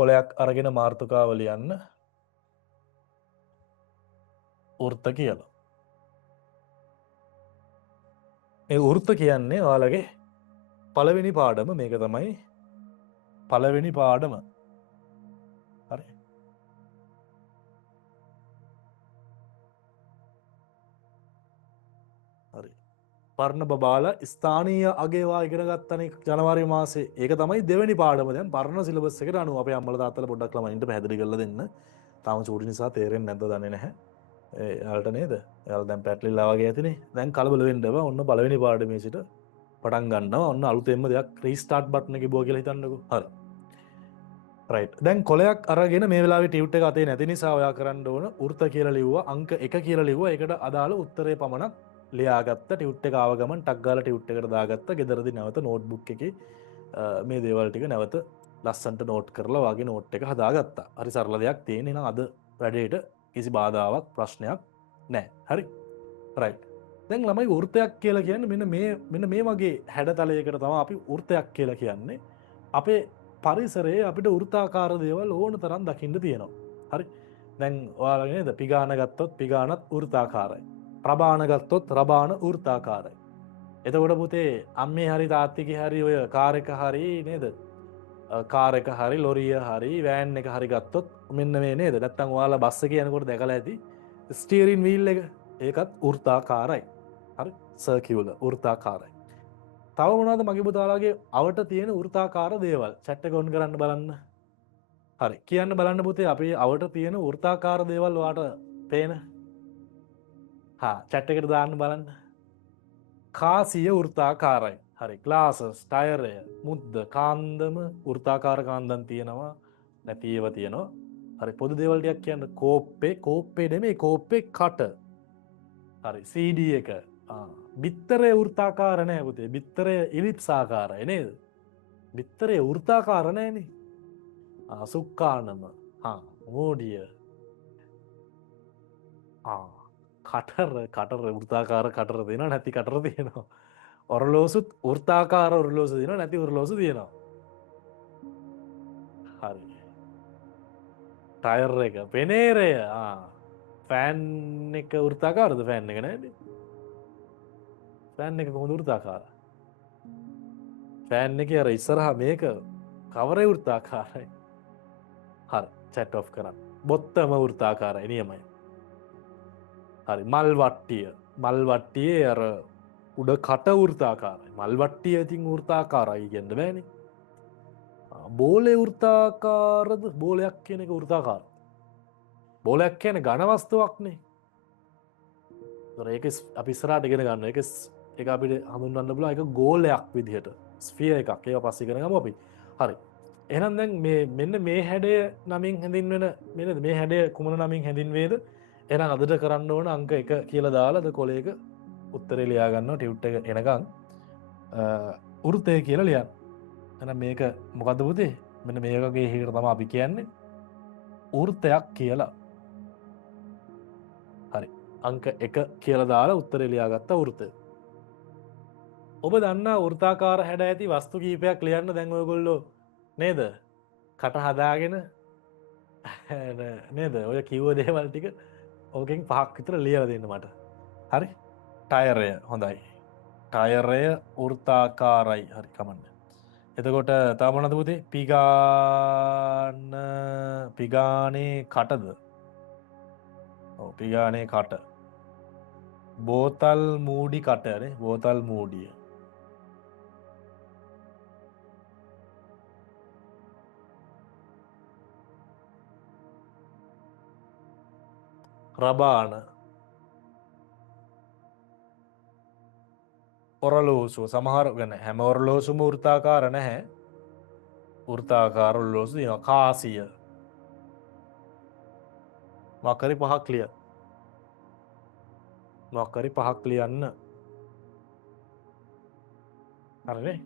කොලයක් අරගෙන මාර්ථකාව ලියන්න වෘත්ත කියලා. මේ වෘත්ත කියන්නේ ඔයාලගේ පළවෙනි පාඩම මේක තමයි පළවෙනි පාඩම. හරි. හරි. පරණ බබාලා ස්ථානීය අගේවා ඉගෙන ගත්තනේ ජනවාරි මාසේ. ඒක තමයි දෙවෙනි පාඩම. දැන් පරණ සිලබස් එකට අනුව අපේ අම්මලා තාත්තලා පොඩ්ඩක් ළමයින්ට පැහැදිලි කරලා දෙන්න. තාම චූටි නිසා තේරෙන්නේ නැද්ද දන්නේ නැහැ. එයාලට නේද? එයාලා දැන් පැටලිලා වගේ ඇතිනේ. දැන් කලබල වෙන්න එපා. ඔන්න පළවෙනි පාඩමේ සිට පටන් ගන්නවා. ඔන්න අලුතෙන්ම දෙයක් රීස්ටාර්ට් බටන් එක ගිහුවා කියලා හිතන්නකෝ. හරි. රයිට්. දැන් කොලයක් අරගෙන මේ වෙලාවේ ටියුට් එක අතේ නැති නිසා ඔයා කරන්න ඕන වෘත්ත කියලා ලිව්වා. අංක 1 කියලා ලිව්වා. ඒකට අදාළ උත්තරේ පමණක් ලියාගත්ත. ටියුට් එක ආව ගමන් ටක් ගාලා ටියුට් එකට දාගත්ත. ගෙදරදී නැවත නෝට්බුක් එකේ මේ දේවල් ටික නැවත ලස්සන්ට නෝට් කරලා වාගේ නෝට් එක හදාගත්තා. හරි සරල දෙයක් තියෙන. එහෙනම් අද වැඩේට කිසි බාධාවක් ප්‍රශ්නයක් නැහැ. හරි. රයිට්. දැන් ළමයි වෘත්තයක් කියලා කියන්නේ මෙන්න මේ වගේ හැඩතලයකට තමයි අපි වෘත්තයක් කියලා කියන්නේ. අපේ පරිසරයේ අපිට වෘත්තාකාර දේවල් ඕන තරම් දකින්න තියෙනවා. හරි. දැන් ඔයාලා නේද පිගාන ගත්තොත් පිගානත් වෘත්තාකාරයි. රබාන ගත්තොත් රබාන වෘත්තාකාරයි. එතකොට පුතේ අම්මේ හරි තාත්තිගේ හරි ඔය කාර් එක හරි නේද? කාර් එක හරි ලොරිය හරි වෑන් එක හරි ගත්තොත් මෙන්න මේ නේද? නැත්තම් ඔයාලා බස් එකේ යනකොට දැකලා ඇති ස්ටියරින් වීල් එක ඒකත් වෘත්තාකාරයි. හරි සර්කියුලර් වෘත්තාකාරයි. තව මොනවද මගේ පුතාලාගේ අවට තියෙන වෘත්තාකාර දේවල් chat එක ඔන් කරන්න බලන්න. හරි කියන්න බලන්න පුතේ අපේ අවට තියෙන වෘත්තාකාර දේවල් ඔයාට පේන. chat එකට දාන්න බලන්න. කාසිය වෘත්තාකාරයි. හරි ග්ලාසස් ටයරය මුද්ද කාන්දම වෘත්තාකාර කාන්දම් තියෙනවා නැති ඒවා තියෙනවා. හරි පොදු දේවල් ටිකක් කියන්න. කෝප්පේ නෙමෙයි කෝප්පේ කට. හරි CD එක බිත්තරේ වෘත්තාකාර නෑ පුතේ. බිත්තරේ ඉලිප්සාකාරයි නේද? බිත්තරේ වෘත්තාකාර නෑනේ. සුක්කානම මෝඩිය කටර වෘත්තාකාර කටර තියෙනවා නැති කටර තියෙනවා. ඔරලෝසුත් වෘත්තාකාර ඔරලෝසු තියෙනවා නැති ඔරලෝසු තියෙනවා. හරි. ටයර් එක පෙනේරය ෆෑන් එක වෘත්තාකාරද? ෆෑන් එක නෑනේ. ෆෑන් එක කොහොමද වෘත්තාකාර? ෆෑන් එකේ අර ඉස්සරහා මේක කවරේ වෘත්තාකාරයි. හරි chat off කරන්න. බොත්තම වෘත්තාකාරයි නියමයි. හරි මල් වට්ටියේ අර උඩ කට වෘත්තාකාරයි. මල් වට්ටිය ඉතින් වෘත්තාකාරයි කියන්න බෑනේ. බෝලේ වෘත්තාකාරද? බෝලයක් කියන එක වෘත්තාකාරයි. බෝලයක් කියන්නේ ඝන වස්තුවක්නේ. ඒක අපි ඉස්සරහට ඉගෙන ගන්න. ඒක අපිට හඳුන්වන්න පුළුවන් ඒක ගෝලයක් විදිහට. ස්ෆියර් එකක්. ඒක පස්සේ ඉගෙන ගමු අපි. හරි. එහෙනම් දැන් මෙන්න මේ හැඩය නමින් හැඳින්වෙන මේ හැඩය කුමන නමින් හැඳින්වේද? එහෙනම් අදට කරන්න ඕන අංක 1 කියලා දාලාද කොලයක උත්තරේ ලියා ගන්නවා ටියුට් එක එනකන් වෘත්තය කියලා ලියන්න. එහෙනම් මේක මොකද්ද පුතේ? මෙන්න මේ වගේ එකකට තමයි අපි කියන්නේ වෘත්තයක් කියලා. හරි. අංක 1 කියලා දාලා උත්තරේ ලියාගත්ත වෘත්තය. ඔබ දන්නා වෘත්තාකාර හැඩ ඇති වස්තු කීපයක් ලියන්න දැන් ඔයගොල්ලෝ නේද? කට හදාගෙන නේද? ඔය කිව්ව දේවල් ටික ඕකෙන් 5ක් විතර ලියලා දෙන්න මට. හරි? ටයරය හොඳයි. ටයරය වෘත්තාකාරයි. හරි කමන්න. එතකොට තව මොනවද පුතේ? පිගානේ කටද? ඔව් පිගානේ කට. බෝතල් මූඩි කටනේ. බෝතල් මූඩිය. රබාන ඔරලෝසුව සමහර ගැන හැම ඔරලෝසුම වෘත්තාකාර නැහැ. වෘත්තාකාර ඔරලෝසු තියෙනවා. කාසිය මොකක් හරි 5ක් ලිය. මොකක් හරි 5ක් ලියන්න. හරිනේ?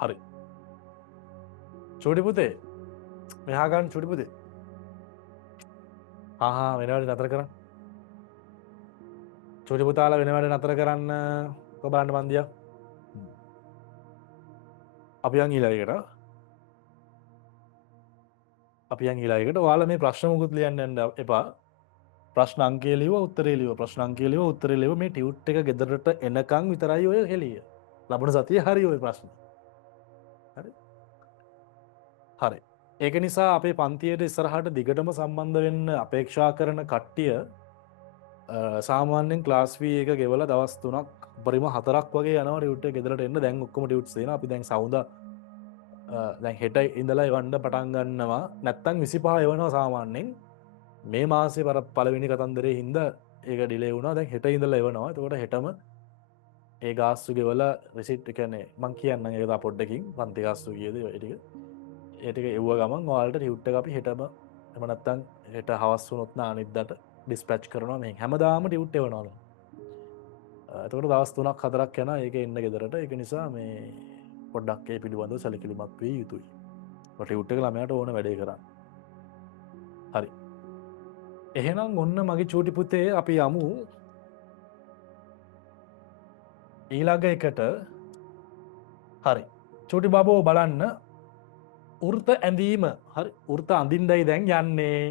හරි. චූටි පුතේ මෙහා ගන්න චූටි පුතේ. වෙන වැඩ නතර කරන්න. චූටි පුතාලා වෙන වැඩ නතර කරන්න. ඔබ බලන්න මන්දියා. අපි යන් ඊළඟට ඔයාලා මේ ප්‍රශ්න මුකුත් ලියන්න යන්න එපා. ප්‍රශ්න අංකය ලියුව උත්තරේ ලියුව ප්‍රශ්න අංකය ලියුව උත්තරේ ලියුව මේ ටියුට් එක ගෙදරට එනකන් විතරයි ඔය හෙළිය. ලබන සතිය හරි ඔය ප්‍රශ්න. හරි. හරි. ඒක නිසා අපේ පන්තියට ඉස්සරහට දිගටම සම්බන්ධ වෙන්න අපේක්ෂා කරන කට්ටිය සාමාන්‍යයෙන් ක්ලාස් වී එක ගෙවලා දවස් 3ක් උපරිම 4ක් වගේ යනවා ටියුට් එක ගෙදරට එන්න. දැන් ඔක්කොම ටියුට්ස් දෙනවා. අපි දැන් සවුදා දැන් හෙට ඉඳලා එවන්න පටන් ගන්නවා. නැත්තම් 25 එවනවා සාමාන්‍යයෙන්. මේ මාසේ පළවෙනි කතන්දරේ හින්දා ඒක ඩිලේ වුණා. දැන් හෙට ඉඳලා එවනවා. එතකොට හෙටම ඒ ගාස්තු ගෙවලා රිසිට් ඒ කියන්නේ මං කියන්නම් ඒක තා පොඩ්ඩකින් පන්ති ගාස්තු කීයද ඒ ටික. ඒ ටික එව්ව ගමන් ඔයාලට ටියුට් එක අපි හෙටම එහෙම නැත්තම් හෙට හවස් වුණොත් නා අනිද්දාට ඩිස්පැච් කරනවා. මේ හැමදාම ටියුට් එවනවා. එතකොට දවස් 3ක් 4ක් යනවා ඒක එන්න ගෙදරට. ඒක නිසා මේ පොඩ්ඩක් ඒ පිළිබඳව සැලකිලිමත් විය යුතුයි. ටියුට් එක ළමයාට ඕන වැඩේ කරන්න. හරි. එහෙනම් ඔන්න මගේ චූටි පුතේ අපි යමු ඊළඟ එකට. හරි. චූටි බබෝ බලන්න වෘත ඇඳීම. හරි. වෘත අඳින්නයි දැන් යන්නේ.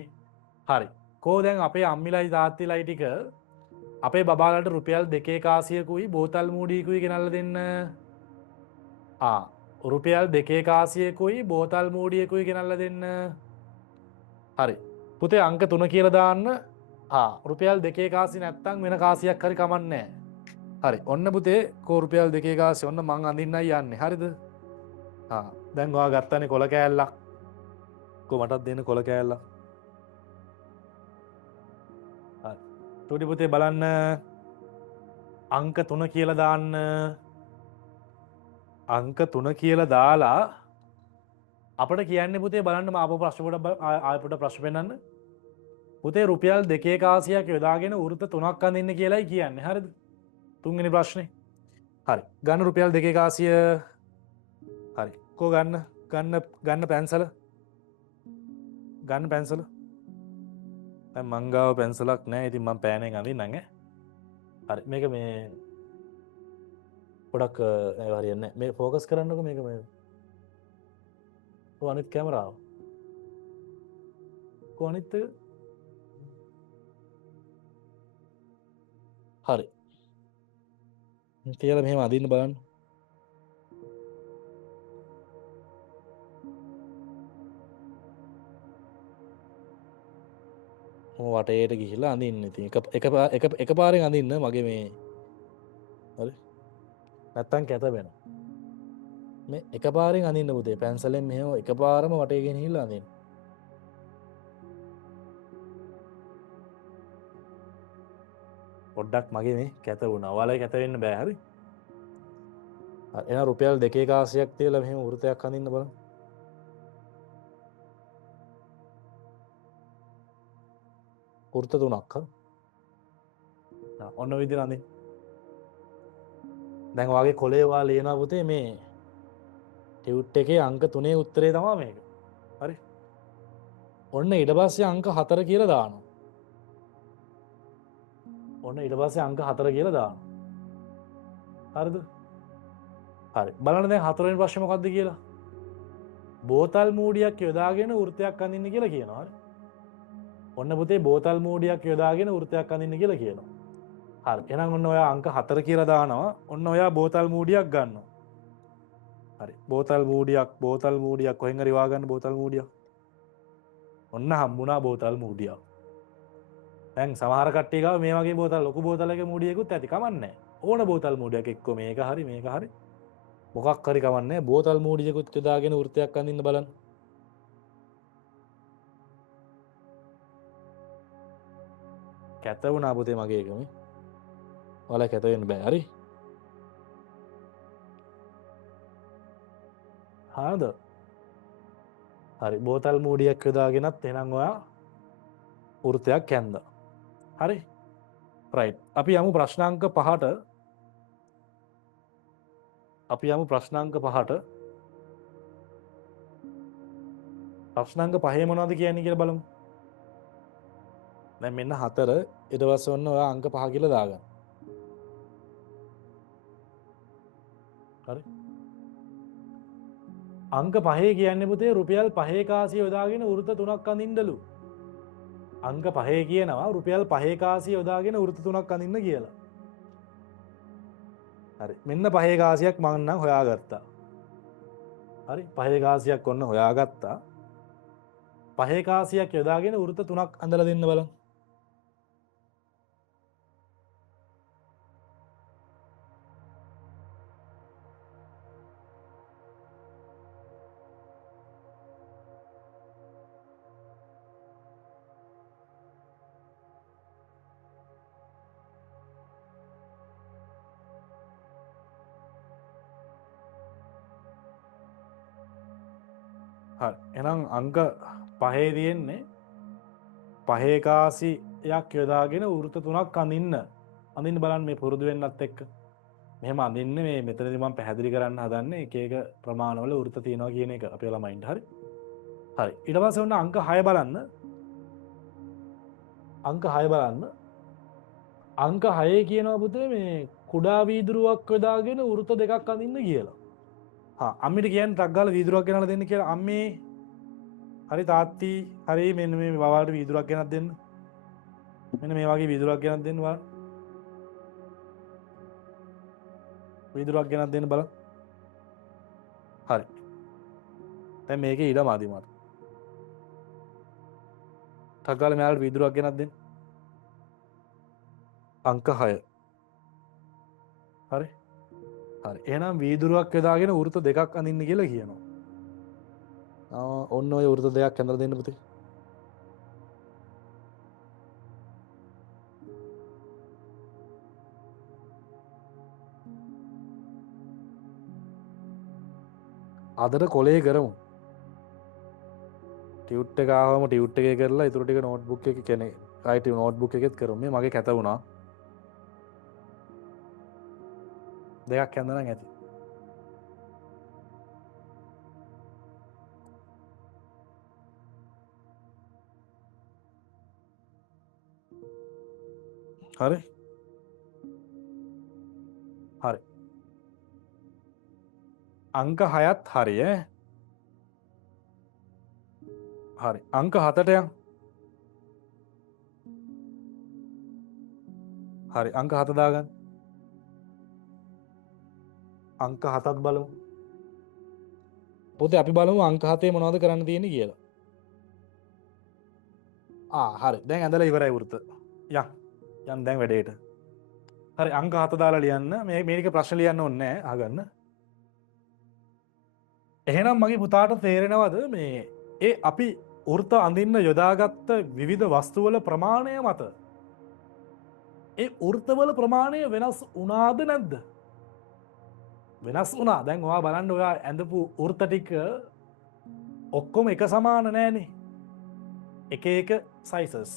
හරි. කෝ දැන් අපේ අම්මිලයි තාත්තිලයි ටික අපේ බබාලට රුපියල් 2,100කුයි බෝතල් මූඩියකුයි ගෙනල්ලා දෙන්න. රුපියල් 2,100කුයි බෝතල් මූඩියකුයි ගෙනල්ලා දෙන්න. හරි. පුතේ අංක 3 කියලා දාන්න. රුපියල් 2,100 නැත්තම් වෙන කාසියක් හරි කමන්නේ. හරි. ඔන්න පුතේ කෝ රුපියල් 2,100 ඔන්න මං අඳින්නයි යන්නේ. හරිද? දැන් ඔයා ගත්තනේ කොල කෑල්ලක්. කෝ මටත් දෙන්න කොල කෑල්ලක්. හරි. චූටි පුතේ බලන්න අංක 3 කියලා දාන්න. අංක 3 කියලා දාලා අපට කියන්නේ පුතේ බලන්න ආපහු ප්‍රශ්න ආපහු ප්‍රශ්න පෙන්නන්න. පුතේ රුපියල් 2,100ක් යොදාගෙන වෘත 3ක් අඳින්න කියලායි කියන්නේ. හරිද? තුන්වෙනි ප්‍රශ්නේ. හරි. ගන්න රුපියල් 2,100. හරි. කෝ ගන්න පැන්සල. ගන්න පැන්සල. දැන් මං ගාව පැන්සලක් නැහැ. ඉතින් මං පෑනෙන් අඳින්නම් ඈ. හරි. මේක මේ පොඩක් හරියන්නේ නැහැ. මේක ફોකස් කරන්නකෝ මේක මේ. අනිත් කැමරාව කොනිත් හරි තියලා මෙහෙම අදින්න බලන්න. වටේට ගිහිල්ලා අඳින්න. ඉතින් එක පාරෙන් අඳින්න මගේ මේ හරි නැත්තම් කැත වෙනවා. මේ එක පාරෙන් අඳින්න පුතේ පැන්සලෙන් මෙහෙම එක පාරම වටේ ගෙනහිල්ලා අඳින්න. පොඩ්ඩක් මගේ මේ කැත වුණා. ඔයාලයි කැත වෙන්න බෑ. හරි. එහෙනම් රුපියල් 2,100ක් තියලා මෙහෙම වෘතයක් අඳින්න බලන්න. වෘත 3ක් ඔන්න ඔය විදිහට අඳින්න. දැන් ඔයාගේ කොලේ ඔයා ලියනවා පුතේ මේ ටියුට් එකේ අංක 3 උත්තරේ තමයි මේක. හරි. ඔන්න ඊට පස්සේ අංක 4 කියලා දානවා. ඔන්න ඊට පස්සේ අංක 4 කියලා දානවා. හරිද? හරි. බලන්න දැන් හතරවෙනි ප්‍රශ්නේ මොකක්ද කියලා. බෝතල් මූඩියක් යොදාගෙන වෘතයක් අඳින්න කියලා කියනවා. හරි. ඔන්න පුතේ බෝතල් මූඩියක් යොදාගෙන වෘතයක් අඳින්න කියලා කියනවා. හරි. එහෙනම් ඔන්න ඔයා අංක 4 කියලා දානවා. ඔන්න ඔයා බෝතල් මූඩියක් ගන්නවා. හරි. බෝතල් මූඩියක් කොහෙන් හරි වාගන්න බෝතල් මූඩියක්. ඔන්න හම්බුණා බෝතල් මූඩියක්. දැන් සමහර කට්ටිය ගාව මේ වගේ බෝතල් ලොකු බෝතලක මූඩියකුත් ඇති කමන්නේ. ඕන බෝතල් මූඩියක් එක්ක මේක හරි මේක හරි. මොකක් හරි කමන්නේ. බෝතල් මූඩියකුත් යොදාගෙන වෘතයක් අඳින්න බලන්න. කැත වුණා පුතේ මගේ එක මේ. ඔයාලා කැත වෙන්න බෑ. හරි. හරිද? හරි. බෝතල් මූඩියක් යොදාගෙනත් එහෙනම් ඔයා වෘතයක් ඇඳලා. හරි. රයිට්. අපි යමු ප්‍රශ්නාංක 5ට. ප්‍රශ්නාංක 5 මොනවද කියන්නේ කියලා බලමු. දැන් මෙන්න 4 ඊට පස්සේ ඔන්න ඔයා අංක 5 කියලා දාගන්න. හරි. අංක 5 කියන්නේ පුතේ රුපියල් 5 කාසිය යොදාගෙන වෘත්ත 3ක් අඳින්නලු. අංක 5 කියනවා රුපියල් 5 කාසිය යොදාගෙන වෘත්ත 3ක් අඳින්න කියලා. හරි. මෙන්න 5 කාසියක් මම නම් හොයාගත්තා. හරි. 5 කාසියක් ඔන්න හොයාගත්තා. 5 කාසියක් යොදාගෙන වෘත්ත 3ක් අඳලා දෙන්න බලන්න. හරි. එහෙනම් අංක 5 තියෙන්නේ 5 කාසියක් යොදාගෙන වෘත්ත 3ක් අඳින්න බලන්න මේ පුරුදු වෙන්නත් එක්ක. මෙහෙම අඳින්නේ මේ මෙතනදී මම පැහැදිලි කරන්න හදන්නේ එක එක ප්‍රමාණවල වෘත්ත තියෙනවා කියන එක අපේ ළමයින්ට. හරි. හරි. ඊට පස්සේ ඔන්න අංක 6 බලන්න. අංක 6 බලන්න. අංක 6 කියනවා පුතේ මේ කුඩා වීදුරුවක් යොදාගෙන වෘත්ත දෙකක් අඳින්න කියලා. අම්මිට කියන්න ටක් ගාලා වීදුරුවක් ගෙනල්ලා දෙන්න කියලා. අම්මේ හරි තාත්ති හරි මෙන්න මේ බබාට වීදුරුවක් ගෙනත් දෙන්න. මෙන්න මේ වගේ වීදුරුවක් ගෙනත් දෙන්න බලන්න. වීදුරුවක් ගෙනත් දෙන්න බලන්න. හරි. දැන් මේකේ ඉඩ මාදි මට. ටක් ගාලා මෙයාලට වීදුරුවක් ගෙනත් දෙන්න. අංක 6. හරි. හරි. එහෙනම් වීදුරුවක් යොදාගෙන වෘත්ත දෙකක් අඳින්න කියලා කියනවා. ඔන්න ඔය වෘත්ත දෙකක් ඇඳලා දෙන්න පුතේ. අදට කොලේ කරමු. ටියුට් එක ආවම ටියුට් එකේ කරලා ඊටු ටික නෝට්බුක් එකේ කියන්නේ රයිට් නෝට්බුක් එකෙත් කරමු. මේ මගේ කැත වුණා. දෙකක් ඇඳ නම් ඇති. හරි. හරි. අංක 6ත් හරි ඈ. හරි. අංක 7ට යන්. හරි. අංක 7 දාගන්න. අංක 7ත් බලමු. පොතේ අපි බලමු අංක 7 මොනවද කරන්න තියෙන්නේ කියලා. හරි. දැන් ඇඳලා ඉවරයි වෘත්ත. යන් දැන් වැඩේට. හරි. අංක 7 දාලා ලියන්න. මේක ප්‍රශ්න ලියන්න ඕනේ නැහැ. අහගන්න. එහෙනම් මගේ පුතාට තේරෙනවද මේ අපි වෘත්ත අඳින්න යොදාගත්ත විවිධ වස්තුවල ප්‍රමාණය මත වෘත්තවල ප්‍රමාණය වෙනස් වුණාද නැද්ද? වෙනස් වුණා. දැන් ඔයා බලන්න ඔයා ඇඳපු වෘත්ත ටික ඔක්කොම එක සමාන නෑනේ. එක එක සයිසස්.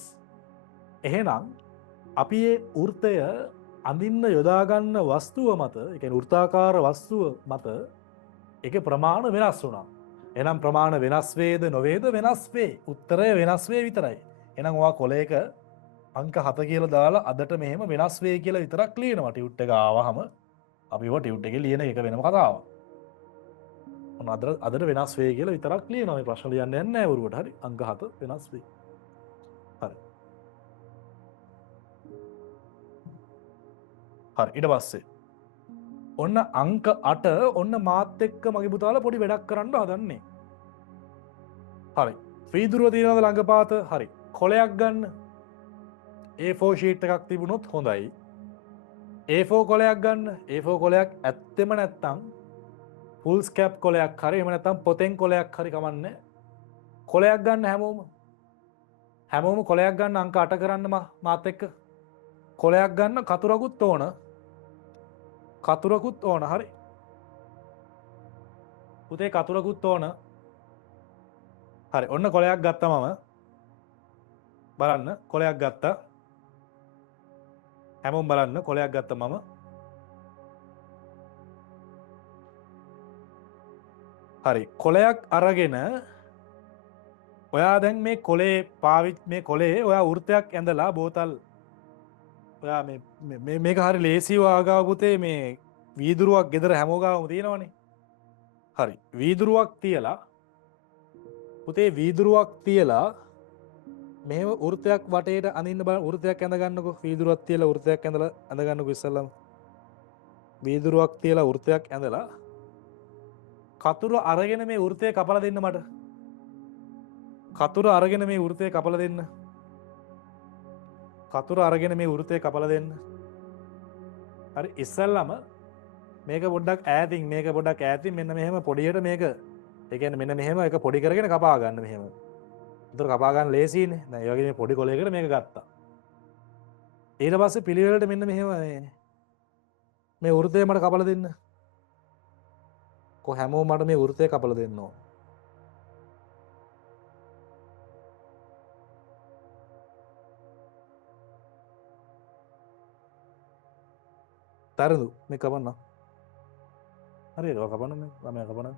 එහෙනම් අපි මේ වෘත්තය අඳින්න යොදාගන්න වස්තුව මත, ඒ කියන්නේ වෘත්තාකාර වස්තුව මත ඒක ප්‍රමාණ වෙනස් වුණා. එහෙනම් ප්‍රමාණ වෙනස් වේද නොවේද? වෙනස් වේ. උත්තරය වෙනස් වේ විතරයි. එහෙනම් ඔයා කොලයක අංක 7 කියලා දාලා අදට මෙහෙම වෙනස් වේ කියලා විතරක් ලියනවා. ටියුට් එක ආවහම අපි ඔය ටියුට් එකේ ලියන එක වෙනම කතාවක්. ඔන්න අදට වෙනස් වේ කියලා විතරක් ලියනවා. මේ ප්‍රශ්න ලියන්න යන්නේ නැහැ වරුවට. හරි. අංක 7 වෙනස් වේ. හරි. හරි. ඊට පස්සේ ඔන්න අංක 8 ඔන්න මාත් එක්ක මගේ පුතාලා පොඩි වැඩක් කරන්න හදන්නේ. හරි. වීදුරුව තියෙනවද ළඟපාත? හරි. කොලයක් ගන්න. A4 ෂීට් එකක් තිබුණොත් හොඳයි. A4 කොලයක් ගන්න. A4 කොලයක් ඇත්තෙම නැත්තම් ෆුල් ස්කැප් කොලයක් හරි එහෙම නැත්තම් පොතෙන් කොලයක් හරි කමන්නේ. කොලයක් ගන්න හැමෝම කොලයක් ගන්න අංක 8 කරන්න මාත් එක්ක. කොලයක් ගන්න කතුරකුත් ඕන. කතුරකුත් ඕන. හරි. පුතේ කතුරකුත් ඕන. හරි. ඔන්න කොලයක් ගත්තා මම. බලන්න කොලයක් ගත්තා. හැමෝම බලන්න කොලයක් ගත්තා මම. හරි. කොලයක් අරගෙන ඔයා දැන් මේ කොලේ මේ කොලේ ඔයා වෘත්තයක් ඇඳලා බෝතල් ඔයා මේක හරි ලේසිව ආගාව පුතේ මේ වීදුරුවක් ගෙදර හැමෝම ගාවම තියෙනවනේ. හරි වීදුරුවක් තියලා පුතේ වීදුරුවක් තියලා මෙහෙම වෘතයක් වටේට අඳින්න බලන්න වෘතයක් ඇඳ ගන්නකො වීදුරුවක් තියලා වෘතයක් ඇඳලා ඇඳ ගන්නකො ඉස්සල්ලාම වීදුරුවක් තියලා වෘතයක් ඇඳලා කතුරු අරගෙන මේ වෘතය කපලා දෙන්න මට කතුරු අරගෙන මේ වෘතය කපලා දෙන්න කතුරු අරගෙන මේ වෘතය කපලා දෙන්න හරි ඉස්සල්ලාම මේක පොඩ්ඩක් ඈතින් මේක පොඩ්ඩක් ඈතින් මෙන්න මෙහෙම පොඩියට මේක ඒ කියන්නේ මෙන්න මෙහෙම එක පොඩි කරගෙන කපා ගන්න මෙහෙම. ඒතර කපා ගන්න ලේසියිනේ. දැන් ඒ වගේ මේ පොඩි කොලයකට මේක ගත්තා. ඊට පස්සේ පිළිවෙලට මෙන්න මෙහෙම මේ වෘතය මට කපලා දෙන්න. හැමෝම මට මේ වෘතය කපලා දෙන්න ඕන. තරඳු මේ කපන්න. හරිද? ඔය කපන්න මේ ළමයා කපන්න.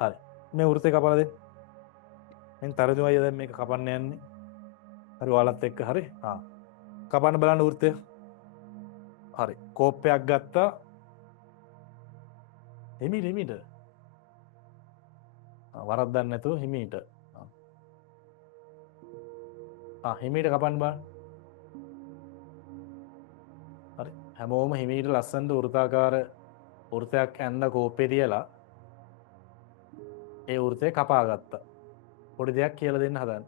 හරි. මේ වෘතය කපලා දෙන්න. මෙන් තරඳු අයියා දැන් මේක කපන්න යන්නේ. හරි ඔයාලත් එක්ක හරි. කපන්න බලන්න වෘතය. හරි. කෝප්පයක් ගත්තා. හිමීට වරද්දන්න නැතුව හිමීට හිමීට කපන්න බලන්න. හරි හැමෝම හිමීට ලස්සනට වෘතාකාර වෘතයක් ඇඳ කෝප්පේ තියලා ඒ වෘතය කපා ගත්තා. පොඩි දෙයක් කියලා දෙන්න හදන්න.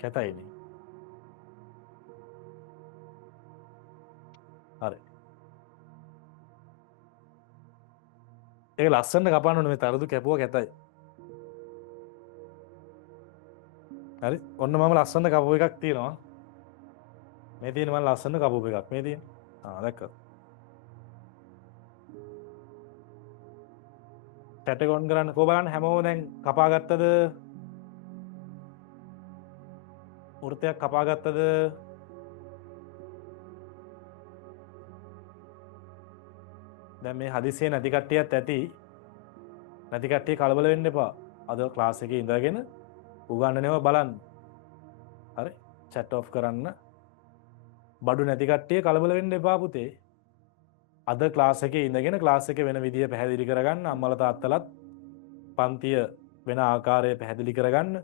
කැතයිනේ. හරි. ඒක ලස්සනට කපන්න ඕනේ මේ තරදු කැපුවා කැතයි. හරි. ඔන්න මම ලස්සනට කපුව එකක් තියෙනවා. මේ තියෙන මම ලස්සනට කපුව එකක් මේ තියෙන. දැක්කද? පැටගොන් කරන්න කො බලන්න හැමෝම දැන් කපා ගත්තද? වෘතයක් කපා ගත්තද? දැන් මේ හදිසියේ නැති කට්ටියත් ඇති. නැති කට්ටිය කලබල වෙන්න එපා. අද ක්ලාස් එකේ ඉඳගෙන උගන්නනේව බලන්න. හරි? chat off කරන්න. බඩු නැති කට්ටිය කලබල වෙන්න එපා පුතේ. අද ක්ලාස් එකේ ඉඳගෙන ක්ලාස් එකේ වෙන විදිය පැහැදිලි කරගන්න අම්මලා තාත්තලාත් පන්තිය වෙන ආකාරය පැහැදිලි කරගන්න.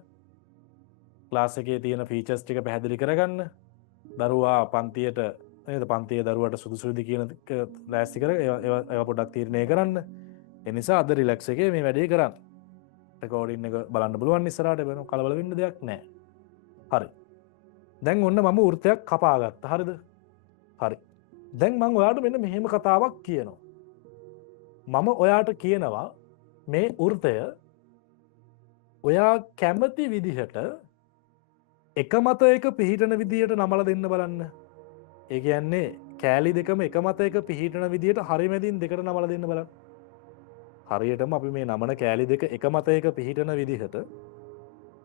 ක්ලාස් එකේ තියෙන ෆීචර්ස් ටික පැහැදිලි කරගන්න. දරුවා පන්තියට නේද පන්තියේ දරුවට සුදුසුද කියන ලෑස්ති කර ඒවා පොඩ්ඩක් තීරණය කරන්න. ඒ නිසා අද රිලැක්ස් එකේ මේ වැඩේ කරන්න. රෙකෝඩින් එක බලන්න පුළුවන් ඉස්සරහට වෙන කලබල වෙන්න දෙයක් නැහැ. හරි. දැන් ඔන්න මම වෘතයක් කපා ගත්තා. හරිද? හරි. දැන් මම ඔයාලට මෙන්න මෙහෙම කතාවක් කියනවා. මම ඔයාට කියනවා මේ වෘතය ඔයා කැමති විදිහට එක මත එක පිහිටන විදිහට නමලා දෙන්න බලන්න. ඒ කියන්නේ කෑලි දෙකම එක මත එක පිහිටන විදිහට හරි මැදින් දෙකට නමලා දෙන්න බලන්න. හරියටම අපි මේ නමන කෑලි දෙක එක මත එක පිහිටන විදිහට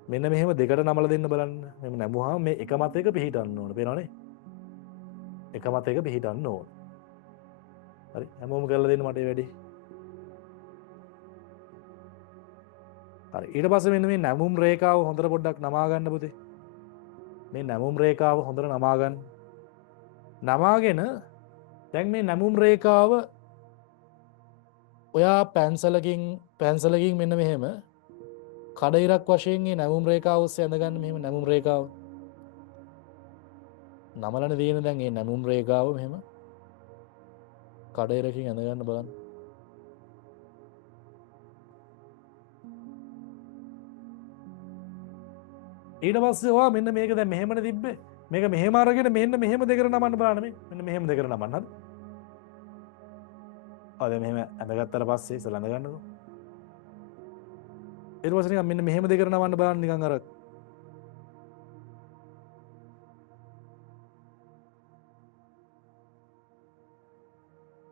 මෙන්න මෙහෙම දෙකට නමලා දෙන්න බලන්න. මෙහෙම නැමුවාම මේ එක මත එක පිහිටන්න ඕන. පේනවනේ? එක මත එක පිහිටන්න ඕන. හරි. හැමෝම කරලා දෙන්න මට මේ වැඩේ. හරි. ඊට පස්සේ මෙන්න මේ නැමුම් රේඛාව හොඳට පොඩ්ඩක් නමා ගන්න පුතේ. මේ නැමුම් රේඛාව හොඳට නමා ගන්න. නමාගෙන දැන් මේ නැමුම් රේඛාව ඔයා පැන්සලකින් මෙන්න මෙහෙම කඩඉරක් වශයෙන් මේ නැමුම් රේඛාව ඔස්සේ ඇඳගන්න මෙහෙම නැමුම් රේඛාව. නමලන තියෙන දැන් මේ නැමුම් රේඛාව මෙහෙම කඩඉරකින් ඇඳගන්න බලන්න. ඊට පස්සේ ඔයා මෙන්න මේක දැන් මෙහෙමනේ තිබ්බේ. මේක මෙහෙම අරගෙන මෙන්න මෙහෙම දෙකට නමන්න බලන්න මේ. මෙන්න මෙහෙම දෙකට නමන්න හරි. දැන් මෙහෙම ඇඳගත්තට පස්සේ ඉස්සලා ඇඳ ගන්නකො. ඊට පස්සේ නිකන් මෙන්න මෙහෙම දෙකට නමන්න බලන්න නිකන් අර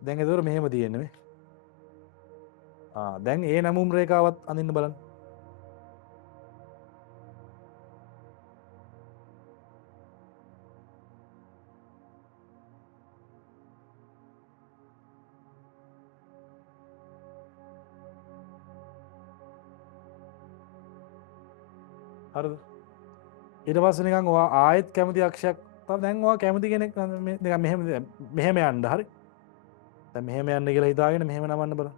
දැන් ඒතර මෙහෙම තියෙන්නේ මේ. දැන් ඒ නමුම් රේඛාවත් අඳින්න බලන්න. හරිද? ඊට පස්සේ නිකන් ඔයා ආයෙත් කැමති අක්ෂයක් තව දැන් ඔයා කැමති කෙනෙක් නිකන් මෙහෙම යන්න හරි. දැන් මෙහෙම යන්න කියලා හිතාගෙන මෙහෙම නමන්න බලන්න.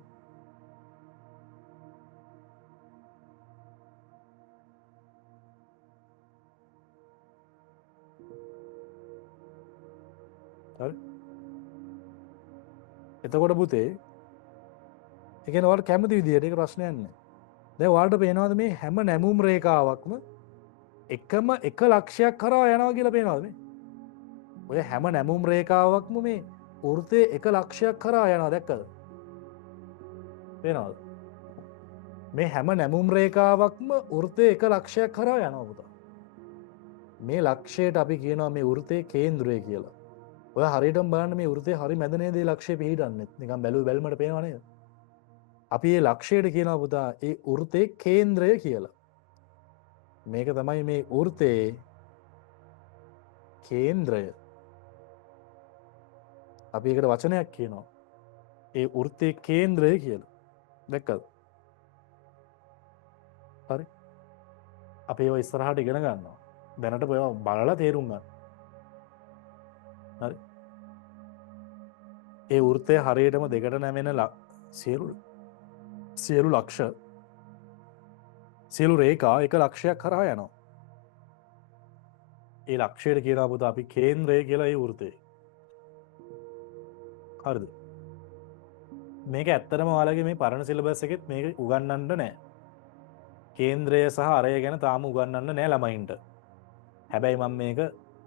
හරි. එතකොට පුතේ ඒ කියන්නේ ඔයාලට කැමති විදියට ඒක ප්‍රශ්නයක් නෑ. දැන් ඔයාලට පේනවද මේ හැම නැමුම් රේඛාවක්ම එකම එක ලක්ෂයක් කරා යනවා කියලා පේනවද මේ? ඔය හැම නැමුම් රේඛාවක්ම මේ වෘත්තයේ එක ලක්ෂයක් කරා යනවා දැක්කද? පේනවද? මේ හැම නැමුම් රේඛාවක්ම වෘත්තයේ එක ලක්ෂයක් කරා යනවා පුතා. මේ ලක්ෂයට අපි කියනවා මේ වෘත්තයේ කේන්ද්‍රය කියලා. ඔය හරියටම බලන්න මේ වෘත්තයේ හරි මැද නේද මේ ලක්ෂය පිහිටන්නේ. නිකන් බැලුවමට පේනව නේද? අපි මේ ලක්ෂයට කියනවා පුතා ඒ වෘත්තයේ කේන්ද්‍රය කියලා. මේක තමයි මේ වෘත්තයේ කේන්ද්‍රය. අපි ඒකට වචනයක් කියනවා. ඒ වෘත්තයේ කේන්ද්‍රය කියලා. දැක්කද? හරි. අපි ඒව ඉස්සරහට ඉගෙන ගන්නවා. දැනට ඔය බලලා තේරුම් ගන්න. හරි. ඒ වෘත්තය හරියටම දෙකට නැමෙන සියලු ලක්ෂ සියලු රේඛා එක ලක්ෂයක් කරා යනවා. ඒ ලක්ෂයට කියනවා පුතා අපි කේන්ද්‍රය කියලා ඒ වෘත්තේ. හරිද? මේක ඇත්තටම ඔයාලගේ මේ පරණ සිලබස් එකෙත් මේක උගන්වන්න නැහැ. කේන්ද්‍රය සහ අරය ගැන තාම උගන්වන්න නැහැ ළමයින්ට. හැබැයි මම මේක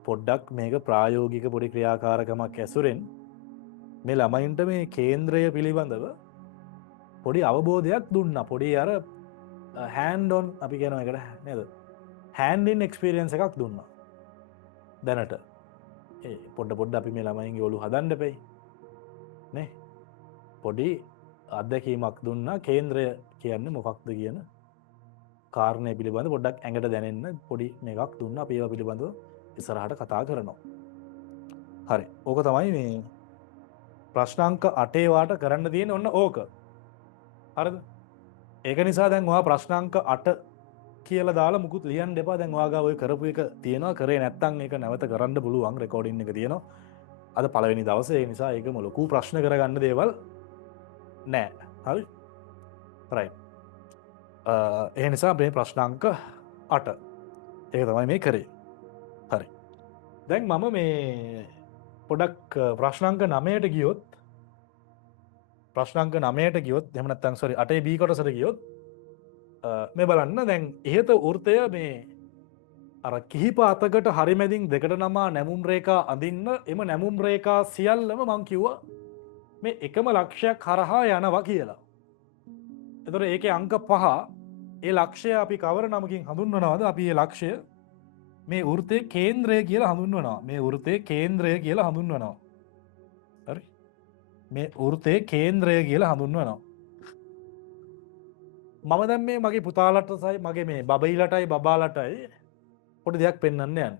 පොඩ්ඩක් මේක ප්‍රායෝගික පොඩි ක්‍රියාකාරකමක් ඇසුරෙන් මේ ළමයින්ට මේ කේන්ද්‍රය පිළිබඳව පොඩි අවබෝධයක් දුන්නා. පොඩි අර hand on අපි කියනවා ඒකට නේද? hand in experience එකක් දුන්නා. දැනට ඒ පොඩ අපි මේ ළමයින්ගේ ඔලු හදන්න එපයි. නේ? පොඩි අත්දැකීමක් දුන්නා කේන්ද්‍රය කියන්නේ මොකක්ද කියන කාරණය පිළිබඳ පොඩ්ඩක් ඇඟට දැනෙන්න පොඩි මේකක් දුන්නා. අපි ඒවා පිළිබඳව ඉස්සරහට කතා කරනවා. හරි. ඕක තමයි මේ ප්‍රශ්නාංක 8 වාට කරන්න තියෙන ඔන්න ඕක. හරිද? ඒක නිසා දැන් ඔයා ප්‍රශ්නාංක 8 කියලා දාලා මුකුත් ලියන්න එපා. දැන් ඔයාගා ඔය කරපු එක තියෙනවා. කරේ නැත්නම් ඒක නැවත කරන්න පුළුවන්. රෙකෝඩින් එක තියෙනවා. අද පළවෙනි දවසේ ඒ නිසා ඒකම ලොකු ප්‍රශ්න කරගන්න දේවල් නෑ. හරි? රයිට්. ඒ නිසා මේ ප්‍රශ්නාංක 8 ඒක තමයි මේ කරේ. හරි. දැන් මම මේ පොඩක් ප්‍රශ්නාංක 9ට ගියොත් ප්‍රශ්නාංක 9ට ගියොත් එහෙම නැත්නම් සෝරි 8 B කොටසට ගියොත් මේ බලන්න දැන් ඉහත වෘත්තය මේ අර කිහිප අතකට හරි මැදින් දෙකට නමා නැමුම් රේඛා අඳින්න එම නැමුම් රේඛා සියල්ලම මං කිව්වා මේ එකම ලක්ෂයක් හරහා යනවා කියලා. එතකොට ඒකේ අංක 5 ඒ ලක්ෂය අපි කවර නමකින් හඳුන්වනවද? අපි මේ ලක්ෂය මේ වෘත්තයේ කේන්ද්‍රය කියලා හඳුන්වනවා. මේ වෘත්තයේ කේන්ද්‍රය කියලා හඳුන්වනවා. හරි? මේ වෘත්තයේ කේන්ද්‍රය කියලා හඳුන්වනවා. මම දැන් මේ මගේ පුතාලට සයි මගේ මේ බබයිලටයි බබාලටයි පොඩි දෙයක් පෙන්වන්න යන්නේ.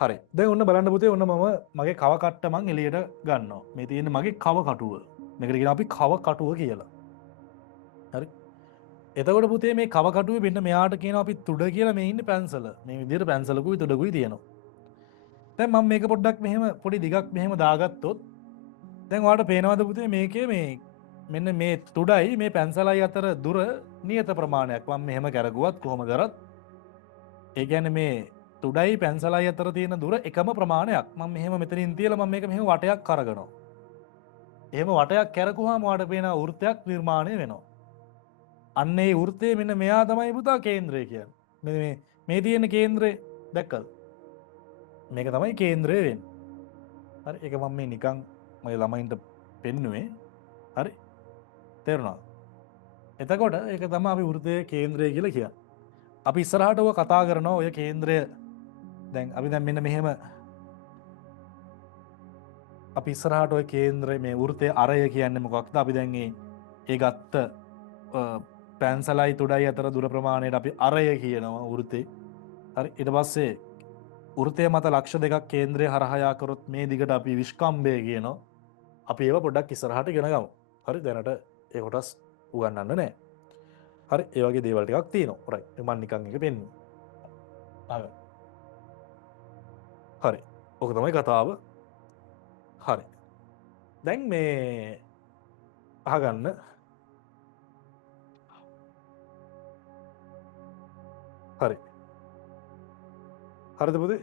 හරි. දැන් ඔන්න බලන්න පුතේ ඔන්න මම මගේ කව කට්ට මං එළියට ගන්නවා. මේ තියෙන්නේ මගේ කව කටුව. මේකට කියනවා අපි කව කටුව කියලා. හරි. එතකොට පුතේ මේ කව කටුවේ මෙන්න මෙයාට කියනවා අපි තුඩ කියලා මේ ඉන්නේ පැන්සල. මේ විදිහට පැන්සලකුයි තුඩකුයි තියෙනවා. දැන් මම මේක පොඩ්ඩක් මෙහෙම පොඩි දිගක් මෙහෙම දාගත්තොත් දැන් ඔයාලට පේනවද පුතේ මේකේ මේ මෙන්න මේ තුඩයි මේ පැන්සලයි අතර දුර නියත ප්‍රමාණයක්. මම මෙහෙම කරගුවත් කොහොම කරත් ඒ කියන්නේ මේ තුඩයි පැන්සලයි අතර තියෙන දුර එකම ප්‍රමාණයක්. මම මෙහෙම මෙතනින් තියලා මම මේක මෙහෙම වටයක් කරගනවා. එහෙම වටයක් කරකුවාම ඔයාලට පේන වෘත්තයක් නිර්මාණය වෙනවා. අන්න ඒ වෘත්තයේ මෙන්න මෙයා තමයි පුතා කේන්ද්‍රය කියන්නේ. මේ තියෙන කේන්ද්‍රය දැක්කද? මේක තමයි කේන්ද්‍රය වෙන්නේ. හරි. ඒක මම මේ නිකන් මගේ ළමයින්ට පෙන්නුවේ. හරි. තේරුණාද? එතකොට ඒක තමයි අපි වෘත්තයේ කේන්ද්‍රය කියලා කියන්නේ. අපි ඉස්සරහට ඔය කතා කරනවා ඔය කේන්ද්‍රය දැන් අපි දැන් මෙන්න මෙහෙම අපි ඉස්සරහට ඔය කේන්ද්‍රය මේ වෘත්තයේ අරය කියන්නේ මොකක්ද? අපි දැන් ඒ ගත්ත පැන්සලයි තුඩයි අතර දුර ප්‍රමාණයට අපි අරය කියනවා වෘත්තේ. හරි. ඊට පස්සේ වෘත්තය මත ලක්ෂ දෙකක් කේන්ද්‍රය හරහා යා කරොත් මේ දිගට අපි විස්කම්භය කියනවා. අපි ඒව පොඩ්ඩක් ඉස්සරහට ඉගෙන ගමු. හරි. දැනට ඒ කොටස් උගන්වන්න නැහැ. හරි ඒ වගේ දේවල් ටිකක් තියෙනවා රයිට් මම නිකන් එක පෙන්නුවා හරි ඕක තමයි කතාව හරි දැන් මේ අහගන්න හරි හරිද පුතේ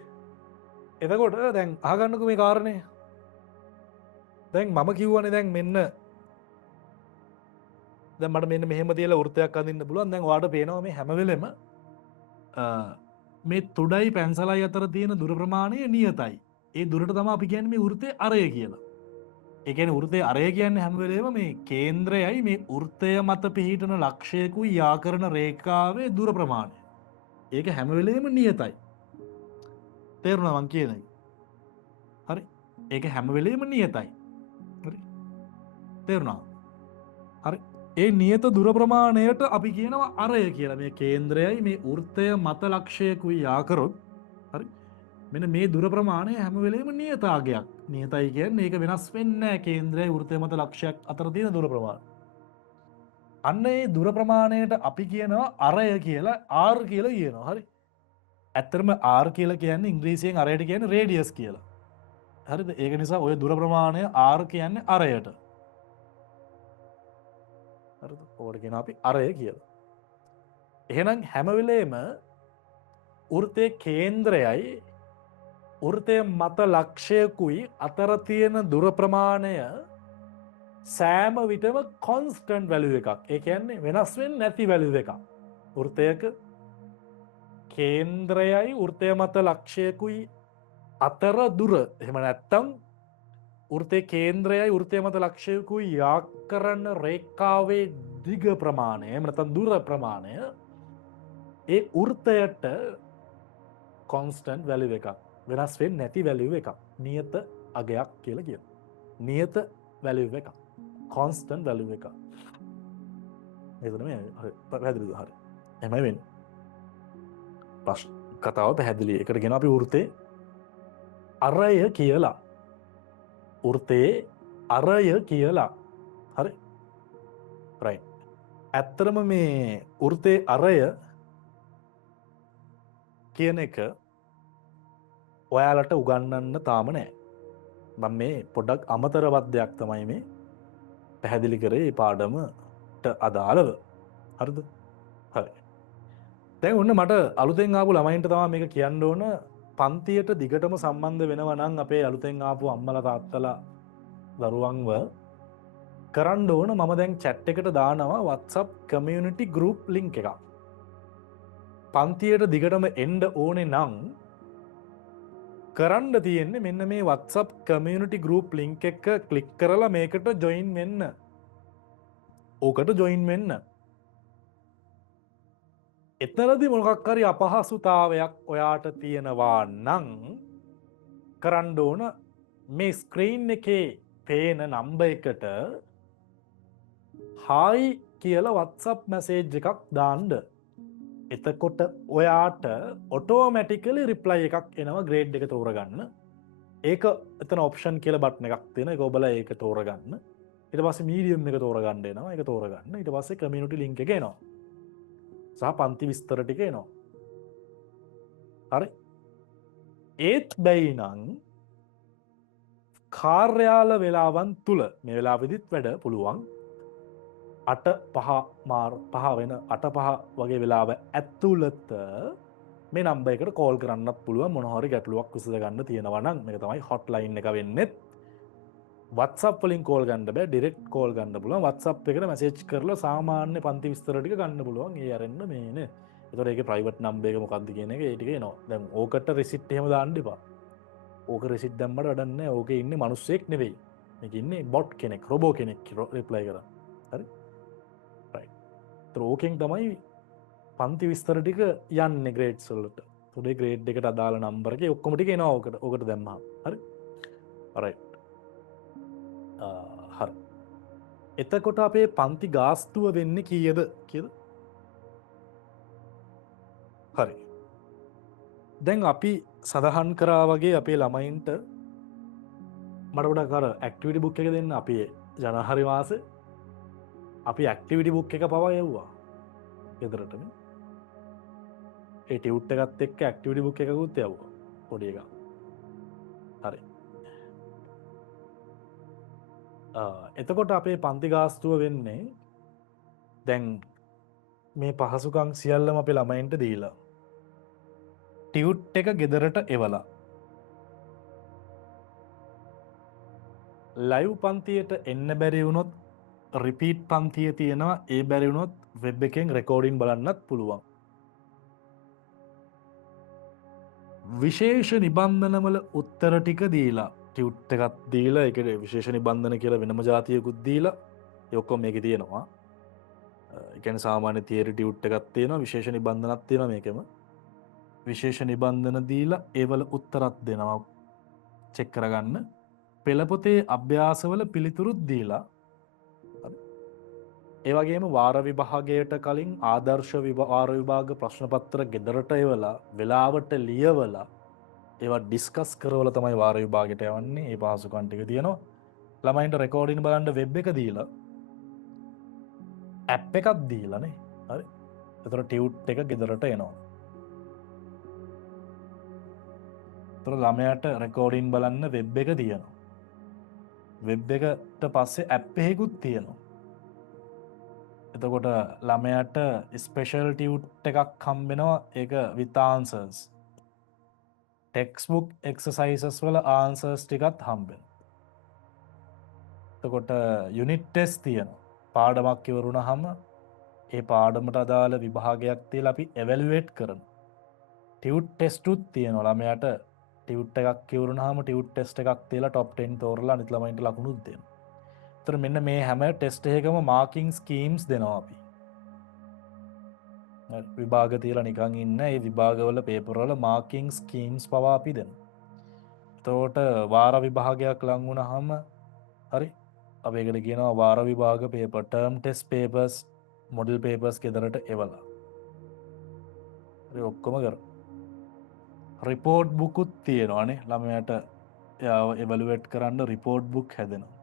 එතකොට දැන් අහගන්නකෝ මේ කාරණය දැන් මම කිව්වනේ දැන් මෙන්න දැන් මට මෙන්න මෙහෙම තියලා වෘත්තයක් අඳින්න පුළුවන් දැන් ඔයාලට පේනවා මේ හැම වෙලෙම මේ තුඩයි පැන්සලයි අතර තියෙන දුර ප්‍රමාණය නියතයි ඒ දුරට තමයි අපි කියන්නේ මේ වෘත්තයේ අරය කියලා ඒ කියන්නේ වෘත්තයේ අරය කියන්නේ හැම වෙලේම මේ කේන්ද්‍රයයි මේ වෘත්තය මත පිහිටන ලක්ෂයකුයි යා කරන රේඛාවේ දුර ප්‍රමාණය ඒක හැම වෙලේම නියතයි තේරුණා මං කියන එක හරි ඒක හැම වෙලේම නියතයි හරි තේරුණා හරි ඒ නියත දුර ප්‍රමාණයට අපි කියනවා අරය කියලා මේ කේන්ද්‍රයයි මේ වෘත්තය මත ලක්ෂයකුයි යා කරොත් හරි මෙන්න මේ දුර ප්‍රමාණය හැම වෙලේම නියතාගයක් නියතයි කියන්නේ ඒක වෙනස් වෙන්නේ නැහැ කේන්ද්‍රයයි වෘත්තය මත ලක්ෂයක් අතර තියෙන දුර ප්‍රමාණය අන්න ඒ දුර ප්‍රමාණයට අපි කියනවා අරය කියලා R කියලා කියනවා හරි ඇත්තටම R කියලා කියන්නේ ඉංග්‍රීසියෙන් අරයට කියන්නේ රේඩියස් කියලා හරිද ඒක නිසා ඔය දුර ප්‍රමාණය R කියන්නේ අරයට හරිද ඕකට කියනවා අපි අරය කියලා එහෙනම් හැම වෙලේම වෘත්තයේ කේන්ද්‍රයයි වෘත්තය මත ලක්ෂයකුයි අතර තියෙන දුර ප්‍රමාණය සෑම විටම කොන්ස්ටන්ට් වැලියු එකක් ඒ කියන්නේ වෙනස් වෙන්නේ නැති වැලියු එකක් වෘත්තයක කේන්ද්‍රයයි වෘත්තය මත ලක්ෂයකුයි අතර දුර එහෙම නැත්තම් වෘත්තයේ කේන්ද්‍රයයි වෘත්තය මත ලක්ෂයකුයි යා කරන රේඛාවේ දිග ප්‍රමාණය එහෙම නැත්නම් දුර ප්‍රමාණය ඒ වෘත්තයට කොන්ස්ටන්ට් වැලියු එකක් වෙනස් වෙන්නේ නැති වැලියු එකක් නියත අගයක් කියලා කියනවා නියත වැලියු එකක් කොන්ස්ටන්ට් වැලියු එකක් එතන මේ හරි පැහැදිලිද හරි එහෙමයි වෙන්නේ ප්‍රශ්න කතාව පැහැදිලි එකට කියනවා අපි වෘත්තේ අරය කියලා වෘත්තේ අරය කියලා හරි රයිට් ඇත්තටම මේ වෘත්තේ අරය කියන එක ඔයාලට උගන්වන්න තාම නෑ මම මේ පොඩ්ඩක් අමතර වද්‍යයක් තමයි මේ පැහැදිලි කරේ පාඩමට අදාළව හරිද හරි දැන් ඔන්න මට අලුතෙන් ආපු ළමයින්ට තමයි මේක කියන්න ඕන පන්තියට දිගටම සම්බන්ධ වෙනවා නම් අපේ අලුතෙන් ආපු අම්මලා තාත්තලා දරුවන්ව කරන්න ඕන මම දැන් chat එකට දානවා WhatsApp community group link එකක් පන්තියට දිගටම එන්න ඕනේ නම් කරන්න තියෙන්නේ මෙන්න මේ WhatsApp community group link එක ක්ලික් කරලා මේකට join වෙන්න. ඕකට join වෙන්න. එතනදී මොකක් හරි අපහසුතාවයක් ඔයාට තියෙනවා නම් කරන්න ඕන මේ ස්ක්‍රීන් එකේ පේන නම්බර් එකට hi කියලා WhatsApp message එකක් දාන්න. එතකොට ඔයාට ඔටෝමැටිකලි රිප්ලයි එකක් එනවා ග්‍රේඩ් එක තෝරගන්න ඒක එතන ඔප්ෂන් කියලා බට්න එකක් තියෙන එක ඔබලා ඒක තෝරගන්න ඊට පස්සේ මීඩියම් එක තෝරගන්න එනවා ඒක තෝරගන්න ඊට පස්සේ කමියුනිටි ලින්ක් එක එනවා සහ පන්ති විස්තර ටික එනවා හරි ඒත් බැයි නම් කාර්යාල වෙලාවන් තුල මේ වෙලාවෙදිත් වැඩ පුළුවන් 8:05 වෙන 8:05 වගේ වෙලාව ඇතුළත මේ නම්බර් එකට කෝල් කරන්නත් පුළුවන් මොන හරි ගැටලුවක් විසඳ ගන්න තියෙනවා නම් මේක තමයි හොට්ලයින් එක වෙන්නේ WhatsApp වලින් කෝල් ගන්න බෑ ඩිරෙක්ට් කෝල් ගන්න පුළුවන් WhatsApp එකට මැසේජ් කරලා සාමාන්‍ය පන්ති විස්තර ටික ගන්න පුළුවන් ඒ අරන්න මේනේ ඒතකොට ඒකේ ප්‍රයිවට් නම්බර් එක මොකක්ද කියන එක ඒ ටික එනවා දැන් ඕකට රිසිට් එහෙම දාන්න එපා ඕක රිසිට් දැම්මට වැඩක් නැහැ ඕකේ ඉන්නේ මිනිස්සෙක් නෙවෙයි මේක ඉන්නේ බොට් කෙනෙක් රොබෝ කෙනෙක් රිප්ලයි කරා හරි ෝකෙන් තමයි පන්ති විස්තර ටික යන්න ග්‍රේඩ් සොල්ලට තුඩේ ග්‍රේඩ් එකට අදාළ නම්බරක ඔක්කොමටි එනවාකට ඕකට දැම්ම හරි හරි හරි එතකොට අපේ පන්ති ගාස්තුව වෙන්න කියද කියද හරි දැන් අපි සඳහන් කරා වගේ අපේ ළමයින්ට මට ගොඩක් අර ඇක්ටිවිටි බුක් එක දෙන්න අපි ජනහරි මාසේ අපි ඇක්ටිවිටි බුක් එක පවා යව්වා ගෙදරටම ඒ ටියුට් එකත් එක්ක ඇක්ටිවිටි බුක් එකකුත් යවුවා පොඩි එකක්. හරි. එතකොට අපේ පන්ති ගාස්තුව වෙන්නේ දැන් මේ පහසුකම් සියල්ලම අපේ ළමයින්ට දීලා ටියුට් එක ගෙදරට එවලා ලයිව් පන්තියට එන්න බැරි වුණොත් රිපීට් පන්තිය තියෙනවා ඒ බැරි වුණොත් වෙබ් එකෙන් රෙකෝඩින් බලන්නත් පුළුවන්. විශේෂ නිබන්ධනවල උත්තර ටික දීලා ටියුට් එකත් දීලා ඒකට විශේෂ නිබන්ධන කියලා වෙනම ජාතියකුත් දීලා ඒ ඔක්කොම මේකේ තියෙනවා. ඒ කියන්නේ සාමාන්‍ය තියරි ටියුට් එකක් තියෙනවා විශේෂ නිබන්ධනක් තියෙනවා මේකෙම. විශේෂ නිබන්ධන දීලා ඒවල උත්තරත් දෙනවා චෙක් කරගන්න. පෙළපොතේ අභ්‍යාසවල පිළිතුරුත් දීලා ඒ වගේම වාර විභාගයට කලින් ආදර්ශ වාර විභාග ප්‍රශ්න පත්‍ර ගෙදරට එවලා වෙලාවට ලියවලා ඒවා ඩිස්කස් කරවල තමයි වාර විභාගයට යවන්නේ. ඒ පහසුකම් ටික තියෙනවා. ළමයින්ට රෙකෝඩින් බලන්න වෙබ් එක දීලා ඇප් එකක් දීලානේ. හරි. එතකොට ටියුට් එක ගෙදරට එනවා. එතකොට ළමයාට රෙකෝඩින් බලන්න වෙබ් එක තියෙනවා. වෙබ් එකට පස්සේ ඇප් එකකුත් තියෙනවා. එතකොට ළමයාට ස්පෙෂල් ටියුට් එකක් හම්බෙනවා ඒක with answers. ටෙක්ස්ට්බුක් එක්සර්සයිසස් වල ආන්සර්ස් ටිකත් හම්බෙනවා. එතකොට යුනිට් ටෙස්ට් තියෙනවා. පාඩමක් ඉවරුනහම ඒ පාඩමට අදාළ විභාගයක් තියලා අපි එවැලුවේට් කරනවා. ටියුට් ටෙස්ට් උත් තියෙනවා. ළමයාට ටියුට් එකක් ඉවරුනහම ටියුට් ටෙස්ට් එකක් තියලා টොප් 10 තෝරලා අනිත් ළමයින්ට ලකුණුත් දෙනවා. එතකොට මෙන්න මේ හැම ටෙස්ට් එකකම මාකින් ස්කීම්ස් දෙනවා අපි. විභාග තියලා නිකන් ඉන්න ඒ විභාගවල පේපර් වල මාකින් ස්කීම්ස් පවා අපි දෙනවා. එතකොට වාර විභාගයක් ලං වුණාම හරි අපි ඒකට කියනවා වාර විභාග paper term test papers model papers ගෙදරට එවලා. හරි ඔක්කොම කර. රිපෝට් බුකුත් තියෙනවානේ ළමයාට එයාව එවලුවේට් කරන්න රිපෝට් බුක් හැදෙනවා.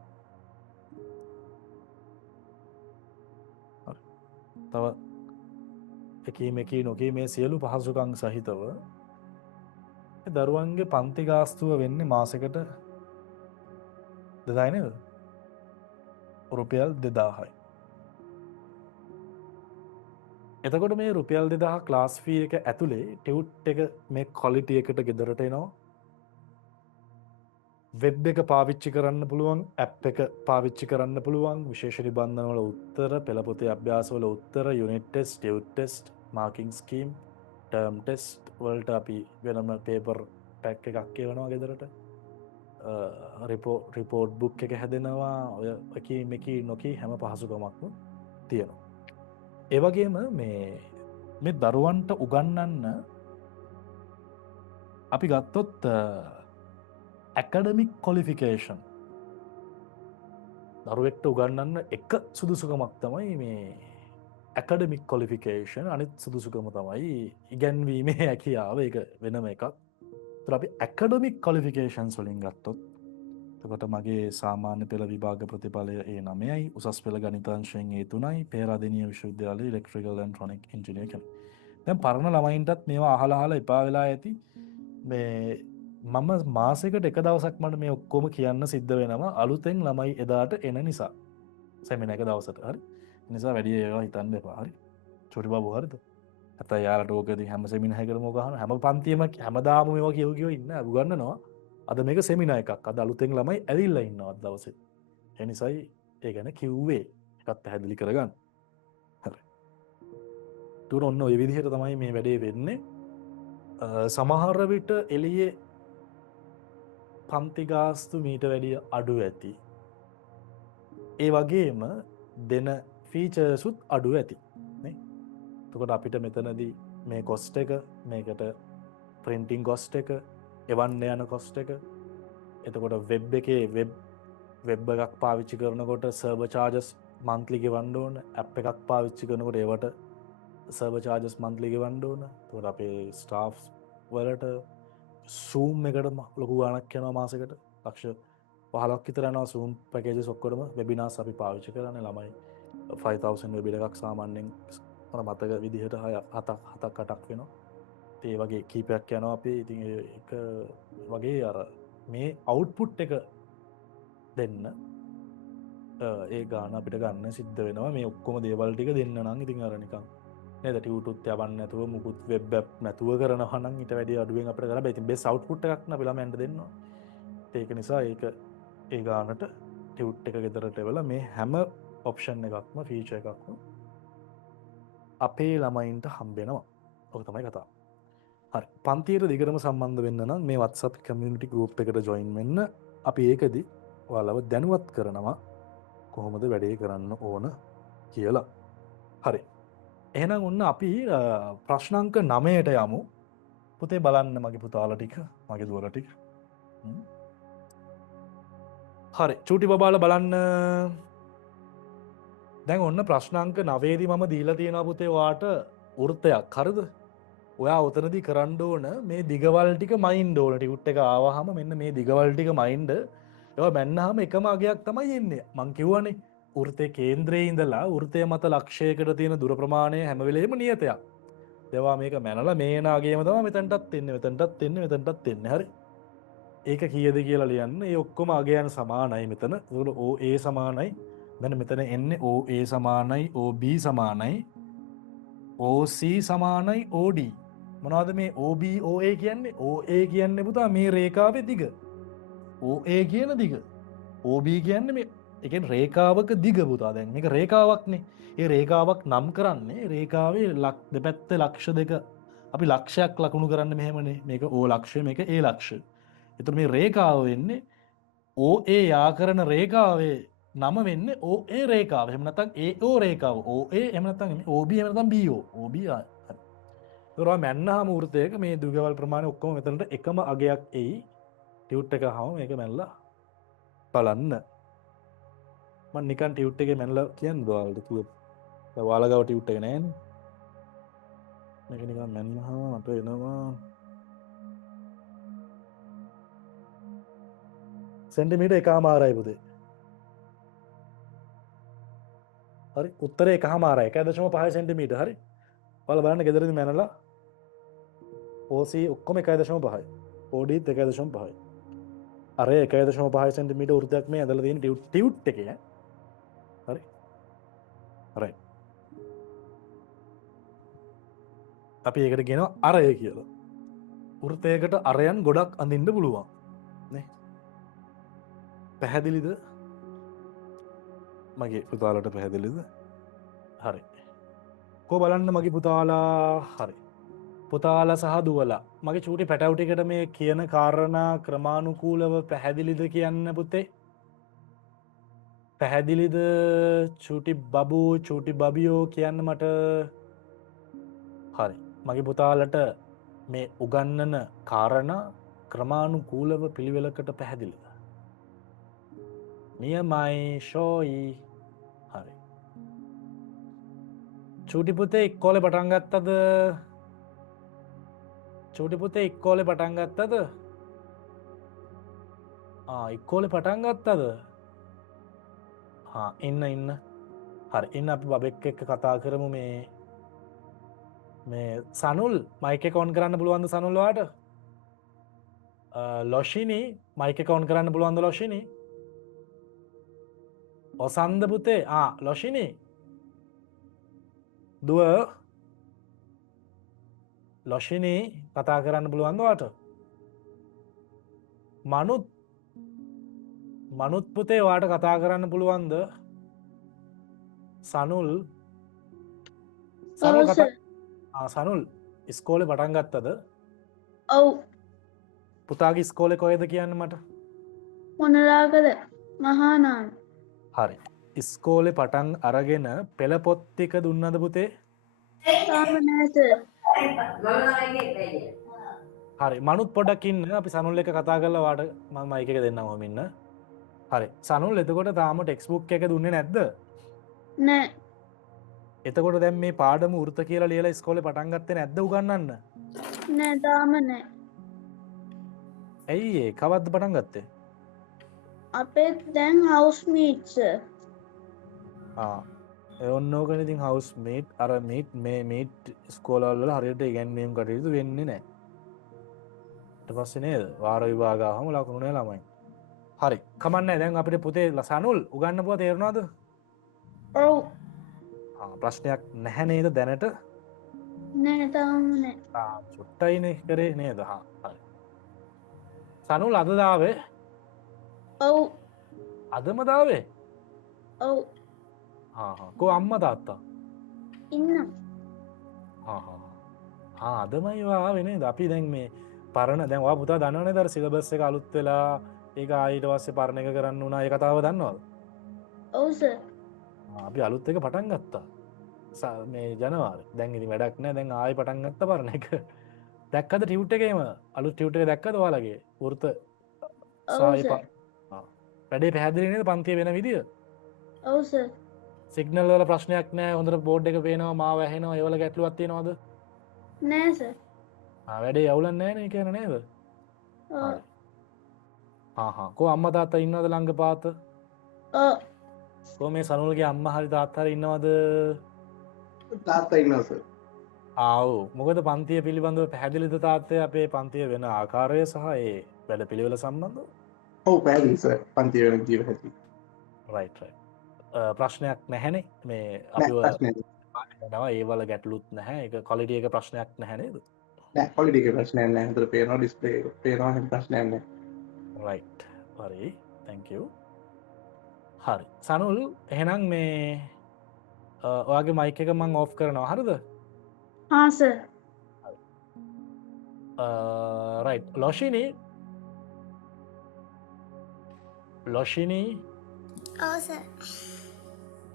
තව එකී නොකී මේ සියලු පහසුකම් සහිතව දරුවන්ගේ පන්ති ගාස්තුව වෙන්නේ මාසෙකට 2000 නේද? රුපියල් 2000යි. එතකොට මේ රුපියල් 2000 ක්ලාස් ෆී එක ඇතුලේ ටියුට් එක මේ ක්වොලිටි එකට ගෙදරට එනවා. වෙබ් එක පාවිච්චි කරන්න පුළුවන්, ඇප් එක පාවිච්චි කරන්න පුළුවන්, විශේෂ නිබන්ධන වල උත්තර, පෙළපොතේ අභ්‍යාස වල උත්තර, යුනිට් ටෙස්ට්, ටියුට් test, marking scheme, term test වලට අපි වෙනම පේපර් පැක් එකක් එවනවා ගෙදරට. රිපෝට් බුක් එක හැදෙනවා. ඔය එකී මේකී නොකී හැම පහසුකමක්ම තියෙනවා. ඒ වගේම මේ දරුවන්ට උගන්වන්න අපි ගත්තොත් ඇකඩමික් ක්වොලිෆිකේෂන් දරුවෙක්ට උගන්වන්න එක සුදුසුකමක් තමයි මේ ඇකඩමික් ක්වොලිෆිකේෂන්. අනිත් සුදුසුකම තමයි ඉගැන්වීමේ හැකියාව. ඒක වෙනම එකක්. ඒතර අපි ඇකඩමික් ක්වොලිෆිකේෂන්ස් වලින් ගත්තොත් එතකොට මගේ සාමාන්‍ය පෙළ විභාග ප්‍රතිඵලය A9යි, උසස් පෙළ ගණිතාංශයෙන් A3යි, පේරාදෙණිය විශ්වවිද්‍යාලයේ ඉලෙක්ට්‍රිකල් ඇන්ඩ් ට්‍රොනික් ඉන්ජිනියර් කෙනෙක්. දැන් පරණ ළමයින්ටත් මේවා අහලා එපා වෙලා ඇති. මේ මම මාසෙකට එක දවසක් මට මේ ඔක්කොම කියන්න සිද්ධ වෙනවා අලුතෙන් ළමයි එදාට එන නිසා. සෙමිනාර් එක දවසට. හරි. නිසා වැඩි ඒවා හිතන්න එපා. හරි. චොටි බබු හරිද? නැත්නම් යාළුවට ඕකදී හැම සෙමිනාර් එකකම ඕක අහන හැම පන්තියෙම හැමදාම මේවා කියව ඉන්න උගන්වනවා. අද මේක සෙමිනාර් එකක්. අද අලුතෙන් ළමයි ඇවිල්ලා ඉන්නවා අද දවසේ. ඒ නිසායි ඒ ගැන කිව්වේ. එකත් පැහැදිලි කරගන්න. හරි. තුන ඔන්න ඔය විදිහට තමයි මේ වැඩේ වෙන්නේ. සමහර විට එළියේ පන්ති ගාස්තු මීට වැඩිය අඩු ඇති. ඒ වගේම දෙන ෆීචර්සුත් අඩු ඇති. නේ? එතකොට අපිට මෙතනදී මේ කොස්ට් එක, මේකට ප්‍රින්ටිං කොස්ට් එක, එවන්න යන කොස්ට් එක, එතකොට වෙබ් එකේ වෙබ් එකක් පාවිච්චි කරනකොට සර්වර් චාර්ජස් මන්ත්ලි ගෙවන්න ඕන. ඇප් එකක් පාවිච්චි කරනකොට ඒවට සර්වර් චාර්ජස් මන්ත්ලි ගෙවන්න ඕන. එතකොට අපේ ස්ටාෆ්ස් වලට සූම් එකට ලොකු ගාණක් යනවා මාසෙකට. ලක්ෂ 15ක් විතර යනවා සූම් පැකේජස් ඔක්කොම. වෙබිනාර්ස් අපි පාවිච්චි කරන්නේ ළමයි 5000 වෙබින එකක් සාමාන්‍යයෙන් මට මතක විදිහට 7ක් 8ක් වෙනවා. ඒ වගේ කීපයක් යනවා අපේ. ඉතින් ඒක වගේ අර මේ අවුට්පුට් එක දෙන්න ඒ ගාන අපිට ගන්න සිද්ධ වෙනවා. මේ ඔක්කොම දේවල් ටික දෙන්න නම් ඉතින් අර නිකන් නේද ටියුටුත් යවන්න නැතුව මුකුත් වෙබ් ඇප් නැතුව කරනවා නම් ඊට වැඩි අඩුවෙන් අපිට කරන්න බෑ. ඉතින් බෙස් අවුට්පුට් එකක් න අපි ළමයන්ට දෙන්න ඕන. ඒක නිසා ඒක ඒ ගානට ටියුට් එක ගෙදරට එවලා මේ හැම ඔප්ෂන් එකක්ම ෆීචර් එකක්ම අපේ ළමයින්ට හම්බෙනවා. ඔක තමයි කතාව. හරි. පන්තියට දිගටම සම්බන්ධ වෙන්න නම් මේ WhatsApp community group එකට join වෙන්න. අපි ඒකදී ඔයාලව දැනුවත් කරනවා කොහොමද වැඩේ කරන්න ඕන කියලා. හරි. එහෙනම් ඔන්න අපි ප්‍රශ්නාංක 9ට යමු. පුතේ බලන්න මගේ පුතාලා ටික, මගේ දුවලා ටික. හරි. චූටි බබාලා බලන්න. දැන් ඔන්න ප්‍රශ්නාංක 9 දී මම දීලා තියෙනවා පුතේ ඔයාට වෘත්තයක්. හරිද? ඔයා උතනදී කරන්න ඕන මේ දිගවල් ටික මයින්ඩ් ඕන. ටියුට් එක ආවහම මෙන්න මේ දිගවල් ටික මයින්ඩ් ඒවා බැන්නාම එකම අගයක් තමයි එන්නේ. මං කිව්වනේ වෘත්තේ කේන්ද්‍රයේ ඉඳලා වෘත්තය මත ලක්ෂයකට තියෙන දුර ප්‍රමාණය හැම වෙලේම නියතයක්. ඒවා මේක මැනලා මේ නාගයම තමයි මෙතනටත් එන්නේ, මෙතනටත් එන්නේ, මෙතනටත් එන්නේ. හරි. ඒක කීයද කියලා ලියන්න. ඒ ඔක්කොම අගයන් සමානයි මෙතන. ඒකට OA සමානයි. දැන් මෙතන එන්නේ OA සමානයි, OB සමානයි, OC සමානයි, OD. මොනවද මේ OB OA කියන්නේ? OA කියන්නේ පුතා මේ රේඛාවේ දිග. OA කියන දිග. OB කියන්නේ මේ ඒ කියන්නේ රේඛාවක දිග පුතා. දැන් මේක රේඛාවක්නේ. ඒ රේඛාවක් නම් කරන්නේ රේඛාවේ දෙපැත්තේ ලක්ෂ දෙක අපි ලක්ෂයක් ලකුණු කරන්න මෙහෙමනේ. මේක O ලක්ෂය, මේක A ලක්ෂය. එතකොට මේ රේඛාව වෙන්නේ OA යා කරන රේඛාවේ නම වෙන්නේ OA රේඛාව. එහෙම නැත්නම් AO රේඛාව. OA එහෙම නැත්නම් OB එහෙම නැත්නම් BO. OB හරි. ඒතරවා මැන්නාම වෘත්තයක මේ දුගවල් ප්‍රමාණය ඔක්කොම මෙතනට එකම අගයක් එයි. ටියුට් එක ආවම මේක මැනලා බලන්න. මම නිකන් ටියුට් එකේ මැනලා කියන්නද ඔයාලට කිව්ව. ඔයාලා ගාව ටියුට් එක නැහැනේ. මේක නිකන් මැන්නාම මට එනවා සෙන්ටිමීටර් 1.5යි පුතේ. හරි උත්තරේ 1.5යි 1.5 සෙන්ටිමීටර්. හරි. ඔයාලා බලන්න ගෙදරදී මැනලා OC ඔක්කොම 1.5යි. ODත් 1.5යි. අර 1.5 සෙන්ටිමීටර් වෘත්තයක් මේ ඇදලා තියෙන ටියුට් එකේ. හරි. right. අපි ඒකට කියනවා අරය කියලා. වෘත්තයකට අරයන් ගොඩක් අඳින්න පුළුවන්. නේ? පැහැදිලිද? මගේ පුතාලට පැහැදිලිද? හරි. කො බලන්න මගේ පුතාලා. හරි. පුතාලා සහ දුවලා. මගේ චූටි පැටවු ටිකට මේ කියන කාරණා ක්‍රමානුකූලව පැහැදිලිද කියන්න පුතේ? පැහැදිලිද චූටි බබු චූටි බබියෝ කියන්න මට? හරි. මගේ පුතාලට මේ උගන්නන කාරණා ක්‍රමානුකූලව පිළිවෙලකට පැහැදිලිද? නියමයි ෂෝයි. හරි. චූටි පුතේ ඉස්කෝලේ පටන් ගත්තද? චූටි පුතේ ඉස්කෝලේ පටන් ගත්තද? ඉස්කෝලේ පටන් ගත්තද? ඉන්න. හරි. ඉන්න අපි බබෙක් එක්ක කතා කරමු මේ සනුල් මයික් එක ඔන් කරන්න පුළුවන්ද සනුල් ඔයාට? ලොෂිනි මයික් එක ඔන් කරන්න පුළුවන්ද ලොෂිනි? ඔසන්ද පුතේ ලොෂිනි දුව ලොෂිනි කතා කරන්න පුළුවන්ද ඔයාට? මනුත් පුතේ ඔයාට කතා කරන්න පුළුවන්ද? සනුල් සනුල් ඉස්කෝලේ පටන් ගත්තද? ඔව්. පුතාගේ ඉස්කෝලේ කොහෙද කියන්න මට? මොනරාගල මහානාම. හරි. ඉස්කෝලේ පටන් අරගෙන පෙළ පොත් ටික දුන්නද පුතේ? තාම නෑ සර්. හරි. මනුත් පොඩ්ඩක් ඉන්න. අපි සනුල් එක්ක කතා කරලා ඔයාට මම මයික් එක දෙන්නම් ඔහම ඉන්න. හරි. සනුල් එතකොට තාම ටෙක්ස්ට් බුක් එක දුන්නේ නැද්ද? නෑ. එතකොට දැන් මේ පාඩම වෘත කියලා ලියලා ඉස්කෝලේ පටන් ගත්තේ නැද්ද උගන්නන්න? නෑ තාම නෑ. ඇයි ඒ කවද්ද පටන් ගත්තේ? අපේ දැන් හවුස් මීට් සර්. ඔන්නෝකන ඉතින් හවස් මේට් අර මේට් මේ මේට් ස්කෝලල්ල හරියට ඉගැන්වීම් කටයුතු වෙන්නේ නෑ පස්ස නේද වාර විභාගහම ලකුණුනේ ළමයි හරි කමන්න දැන් අපිට පුතේ ලසනුල් උගන්න පුව තේරුණාද ඔව් ප්‍රශ්නයක් නැහැ නේද දැනට නෑ තාම නෑ චුට්ටයින කරේ නේද හරි සනුල් අදදාවේ ඔව් අදමදාවේ ඔව් කෝ අම්ම තාත්තා ඉන්නම් අදමයිවා වෙන අපි දැන් මේ පරණ දැන්වා පුතා දන්නවනේ දර සිලබස්ස එක අලුත් වෙලා ඒ ආයිට වස්සේ පරණ එක කරන්න වනා ඒ කතාව දන්නවද ඔව් සර් අපි අලුත් එක පටන් ගත්තා මේ ජනවාර දැන් ඉදි වැඩක් නෑ දැන් ආය පටන් ගත්ත පරණ එක දැක්කද ටියුට් එකේම අලුත් ටියුට් එක දැක්කද ඔයාලගේ වෘත වැඩේ පැහැදිලිනේද පන්තිය වෙන විදිය ඔව් සර් සිගනල් වල ප්‍රශ්නයක් නෑ හොඳට බෝඩ් එක පේනවා මාව ඇහෙනවා ඒවල ගැටලුවක් තියෙනවද නෑ සර් වැඩේ යවුලන් නෑනේ කියන නේද කෝ අම්ම තාත්තා ඉන්නවද ළඟ පාත කෝ මේ සනුල්ගේ අම්ම හරි තාත්තර ඉන්නවද තාත්තා ඉන්නවා සර් ආව් මොකද පන්තිය පිළිබඳව පැහැදිලිද තාත්තය අපේ පන්තිය වෙන ආකාරය සහ ඒ වැඩ පිළිවෙල සම්බන්ධ ඔව් පැහැදිලි සර් පන්තිය වෙන ජීව හැටි රයිට් ප්‍රශ්නයක් නැහැනේ මේ අපි නවා ඒවල ගැටලුත් නැහැ එක කොලිටිය එක ප්‍රශ්නයක් නැහැනේද කොලිටික ප්‍රශ්නයක් නැහැ හතර පේනවා ඩිස්ප්ලේ පේනවා හැම ප්‍රශ්නයක් නැහැ රයිට් හරි thank you හරි සනුල් එහෙනම් මේ ඔයාගේ මයික් එක මං ඕෆ් කරනවා හරිද හා සර් රයිට් ලොෂිනී ඔව් සර්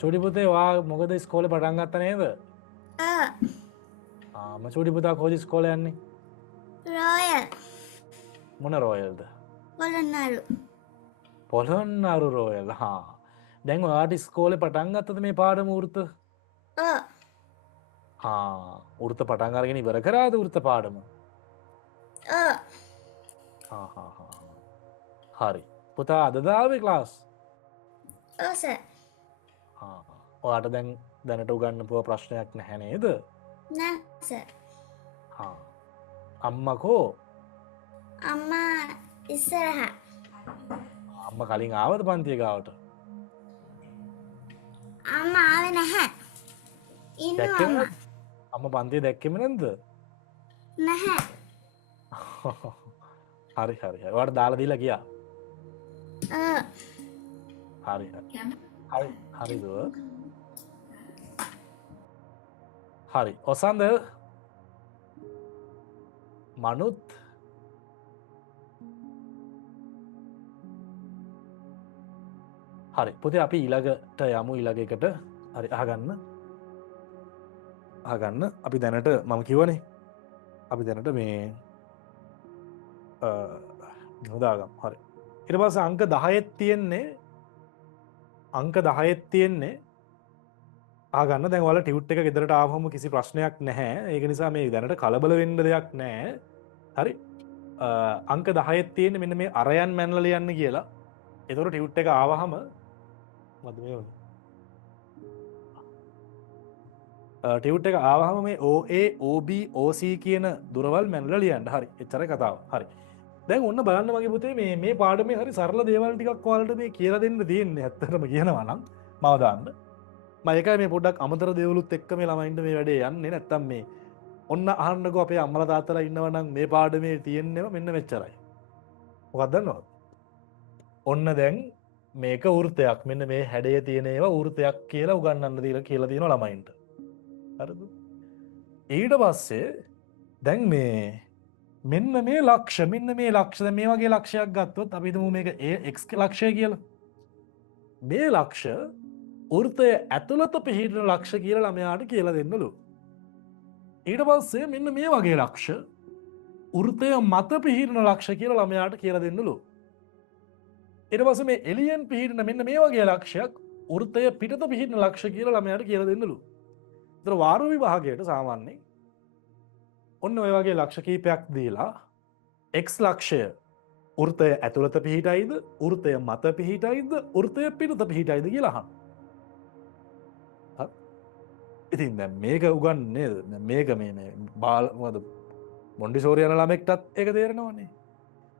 චුඩිපුතේ වා මොකද ස්කෝල පටන්ගත්ත නේද චුඩිපුතා කෝජි ස්කෝල යන්නේ රෝයල් මොන රෝයල්ද පොළොන්නරු පොළොන්නරු රෝයල් දැන් ඔයාට ස්කෝල පටන්ගත්තද මේ පාඩම වෘත වෘත පටන්ගරගෙන ඉවර කරාද වෘත පාඩම හරි පුතා අදදාවේ ක්ලාස් ඔව් සර් ඔයාට දැන් දැනට උගන්නපුව ප්‍රශ්නයක් නැහැනේද නෑ සර් අම්මකෝ අම්මා ඉස්සරහා අම්ම කලින් ආවද පන්තිය ගාවට අම්මා ආවේ නැහැ ඉන්නවා අම්මා අම්ම පන්තිය දැක්කෙම නැද්ද නැහැ හරි හරි වට දාලා දීලා ගියා හරි හරි හරි දුව හරි ඔසන්ද මනුත් හරි පොතේ අපි ඊළඟට යමු ඊළඟකට හරි අහගන්න අපි දැනට මම කිව්වනේ අපි දැනට මේ හොදාගම් හරි ඊට පස්සේ අංක 10ක් තියෙන්නේ අංක 10ක් තියෙන්නේ ආගන්න දැන් ඔයාලා ටියුට් එක ගෙදරට ආවම කිසි ප්‍රශ්නයක් නැහැ ඒක නිසා මේ දැනට කලබල වෙන්න දෙයක් නැහැ හරි අංක 10ක් තියෙන්නේ මෙන්න මේ අරයන් මැනලා ලියන්න කියලා ඒතකොට ටියුට් එක ආවහම මොකද මේ වුනේ ටියුට් එක ආවහම මේ OA OB OC කියන දුරවල් මැනලා ලියන්න හරි එච්චරයි කතාව හරි දැන් ඔන්න බලන්න මගේ පුතේ මේ පාඩමේ හරි සරල දේවල් ටිකක් ඔයාලට මේ කියලා දෙන්න තියෙන්නේ ඇත්තටම කියනවා නම් මම දාන්න මම ඒකයි මේ පොඩ්ඩක් අමතර දේවලුත් එක්ක මේ ළමයින්ට මේ වැඩේ යන්නේ නැත්තම් මේ ඔන්න අහන්නකෝ අපේ අම්මලා තාත්තලා ඉන්නවා නම් මේ පාඩමේ තියෙන්නේම මෙන්න මෙච්චරයි මොකක්ද දන්නවද ඔන්න දැන් මේක වෘතයක් මෙන්න මේ හැඩය තියෙන ඒවා වෘතයක් කියලා උගන්වන්න දීලා කියලා තියෙනවා ළමයින්ට හරිද ඊට පස්සේ දැන් මේ මෙන්න මේ ලක්ෂ මෙන්න මේ ලක්ෂ මේ වගේ ලක්ෂයක් ගත්තොත් අපි හිතමු මේක x ලක්ෂය කියලා මේ ලක්ෂ වෘතය ඇතුළත පිහිටන ලක්ෂ කියලා ළමයාට කියලා දෙන්නලු ඊට පස්සේ මෙන්න මේ වගේ ලක්ෂ වෘතය මත පිහිටන ලක්ෂ කියලා ළමයාට කියලා දෙන්නලු ඊට පස්සේ මේ එළියෙන් පිහිටන මෙන්න මේ වගේ ලක්ෂයක් වෘතය පිටත පිහිටන ලක්ෂ කියලා ළමයාට කියලා දෙන්නලු ඒතර වාර විභාගයට සාමාන්‍යයෙන් ඔන්න ඔය වගේ ලක්ෂ කීපයක් දීලා x ලක්ෂය වෘතය ඇතුළත පිහිටයිද වෘතය මත පිහිටයිද වෘතය පිටත පිහිටයිද කියලා අහන්න ඉතින් දැන් මේක උගන්නේ නේද? මේක මේ බාල මොකද මොන්ඩිසෝරි යන ළමෙක්ටත් ඒක තේරෙනවනේ.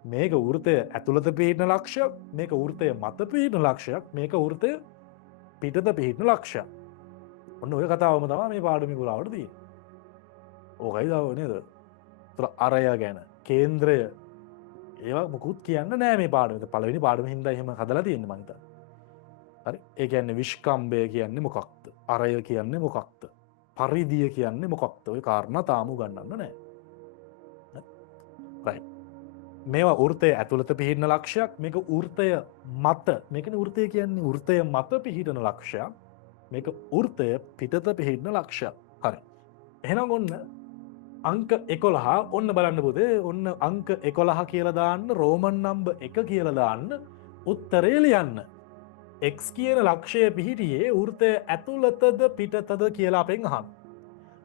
මේක වෘතය ඇතුළත පිහිටන ලක්ෂයක්, මේක වෘතය මත පිහිටන ලක්ෂයක්, මේක වෘතය පිටත පිහිටන ලක්ෂයක්. ඔන්න ඔය කතාවම තමයි මේ පාඩමේ පුරාවට තියෙන්නේ. ඕකයි දව නේද? ඒතර අරය ගැන කේන්ද්‍රය ඒවා මුකුත් කියන්න නෑ මේ පාඩමේ. පළවෙනි පාඩමේ හින්දා එහෙම හදලා තියෙන්නේ මං හිතන්නේ. හරි? ඒ කියන්නේ විශ්කම්භය කියන්නේ මොකක්ද? අරය කියන්නේ මොකක්ද? පරිදිය කියන්නේ මොකක්ද? ඔය කාරණා තාම උගන්වන්න නෑ. right. මේවා වෘතය ඇතුළත පිහිටන ලක්ෂයක්, මේක වෘතය මත, මේකනේ වෘතය කියන්නේ වෘතය මත පිහිටන ලක්ෂයක්, මේක වෘතය පිටත පිහිටන ලක්ෂයක්. හරි. එහෙනම් ඔන්න අංක 11 ඔන්න බලන්න පුතේ, ඔන්න අංක 11 කියලා දාන්න, රෝමන් නම්බර් 1 කියලා දාන්න, උත්තරේ ලියන්න. x කියන ලක්ෂය පිහිටියේ වෘතය ඇතුළතද පිටතද කියලා අපෙන් අහන්න.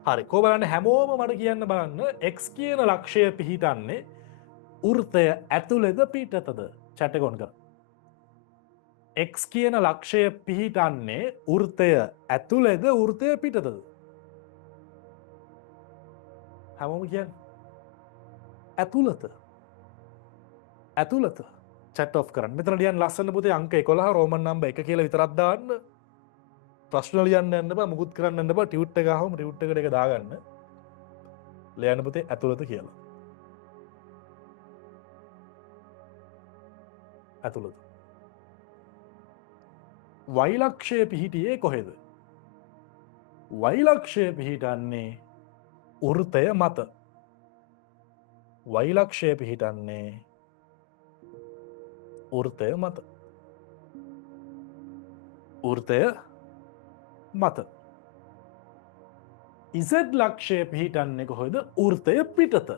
හරි. කො බලන්න හැමෝම මට කියන්න බලන්න x කියන ලක්ෂය පිහිටන්නේ වෘතය ඇතුළේද පිටතද? chat එක on කර. x කියන ලක්ෂය පිහිටන්නේ වෘතය ඇතුළේද වෘතය පිටතද? හැමෝම කියන්නේ ඇතුළත. ඇතුළත. chat off කරන්න. මෙතන ලියන්න ලස්සන පුතේ අංක 11 රෝමන් නම්බර් 1 කියලා විතරක් දාන්න. ප්‍රශ්න ලියන්න යන්න බෑ, මුකුත් කරන්න යන්න බෑ. ටියුට් එක ගහම ටියුට් එකට එක දාගන්න. ලියන්න පුතේ ඇතුළත කියලා. ඇතුළත. වෛලක්ෂය පිහිටියේ කොහෙද? වෛලක්ෂය පිහිටන්නේ වෘතය මත. වෛලක්ෂය පිහිටන්නේ වෘතය මත. වෘතය මත. ඉසඩ් ලක්ෂය පිහිටන්නේ කොහෙද? වෘතය පිටත.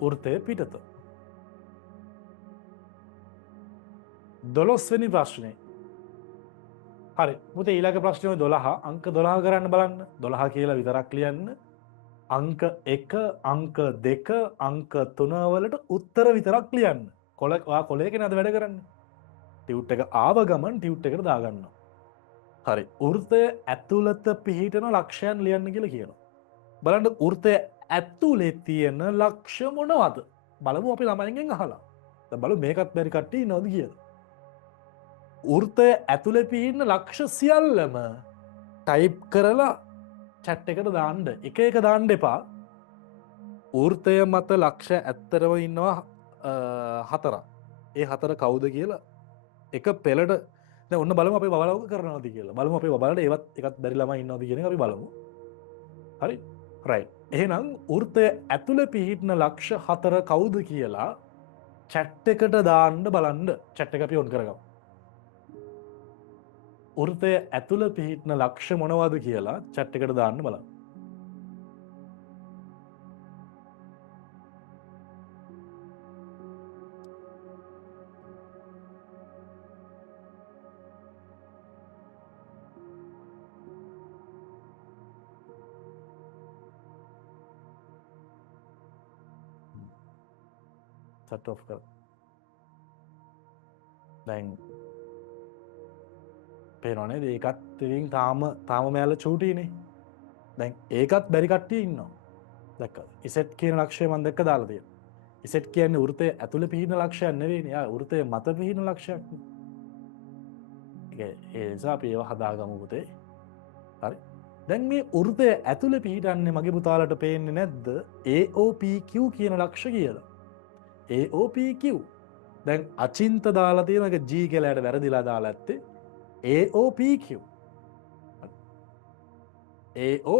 වෘතය පිටත. 12 වෙනි ප්‍රශ්නේ. හරි. මුතේ ඊළඟ ප්‍රශ්නේ 12 අංක 12 කරන්න බලන්න. 12 කියලා විතරක් ලියන්න. අංක 1 අංක 2 අංක 3 වලට උත්තර විතරක් ලියන්න. ඔයා කොලේ කෙනාද වැඩ කරන්නේ? ටියුට් එක ආව ගමන් ටියුට් එකට දාගන්නවා. හරි. වෘතය ඇතුළත පිහිටන ලක්ෂයන් ලියන්න කියලා කියනවා. බලන්න වෘතය ඇතුලේ තියෙන ලක්ෂ මොනවද? බලමු අපි ළමයින්ගෙන් අහලා. දැන් බලමු මේකත් බැරි කට්ටිය ඉන්නවද කියලා. වෘතය ඇතුලේ පිහිටන ලක්ෂ සියල්ලම ටයිප් කරලා chat එකට දාන්න. එක එක දාන්න එපා. වෘතය මත ලක්ෂ ඇත්තරම ඉන්නවා 4ක්. ඒ 4 කවුද කියලා එක පෙළට දැන් ඔන්න බලමු අපි බබලවක කරනවද කියලා. බලමු අපි බබලට ඒවත් එකත් බැරි ළමයි ඉන්නවද කියන එක අපි බලමු. හරි? right. එහෙනම් වෘතය ඇතුළේ පිහිටන ලක්ෂ 4 කවුද කියලා chat එකට දාන්න බලන්න. chat එක අපි on කරගමු. වෘතය ඇතුළේ පිහිටන ලක්ෂ මොනවද කියලා chat එකට දාන්න බලන්න. chat off කර. දැන් පේනවනේ ඒකත් ඉතින් තාම මෙයාලා චූටිනේ. දැන් ඒකත් බැරි කට්ටිය ඉන්නවා. දැක්කද? ඉසෙට් කියන ලක්ෂය මම දැක්ක දාලා තියෙනවා. ඉසෙට් කියන්නේ වෘතය ඇතුලේ පිහිටන ලක්ෂයක් නෙවෙයිනේ. යා වෘතය මත පිහිටන ලක්ෂයක්. ඒ නිසා අපි ඒවා හදාගමු පුතේ. හරි. දැන් මේ වෘතය ඇතුලේ පිහිටන්නේ මගේ පුතාලට පේන්නේ නැද්ද? AOPQ කියන ලක්ෂ කියලා. AOPQ. දැන් අචින්ත දාලා තියෙන එක G කියලාට වැරදිලා දාලා ඇත්තේ AOPQ. AO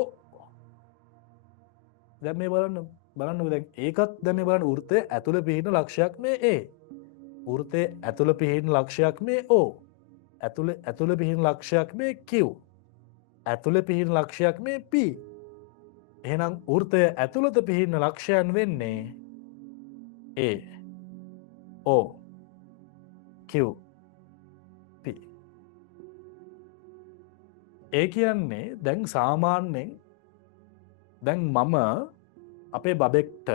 දැන් මේ බලන්න දැන් ඒකත් දැන් මේ බලන්න වෘතයේ ඇතුළේ පිහිටන ලක්ෂයක් මේ A. වෘතයේ ඇතුළේ පිහිටන ලක්ෂයක් මේ O. ඇතුළේ පිහිටන ලක්ෂයක් මේ Q. ඇතුළේ පිහිටන ලක්ෂයක් මේ P. එහෙනම් වෘතයේ ඇතුළත පිහිටන ලක්ෂයන් වෙන්නේ A O Q P. ඒ කියන්නේ දැන් සාමාන්‍යයෙන් දැන් මම අපේ බබෙක්ට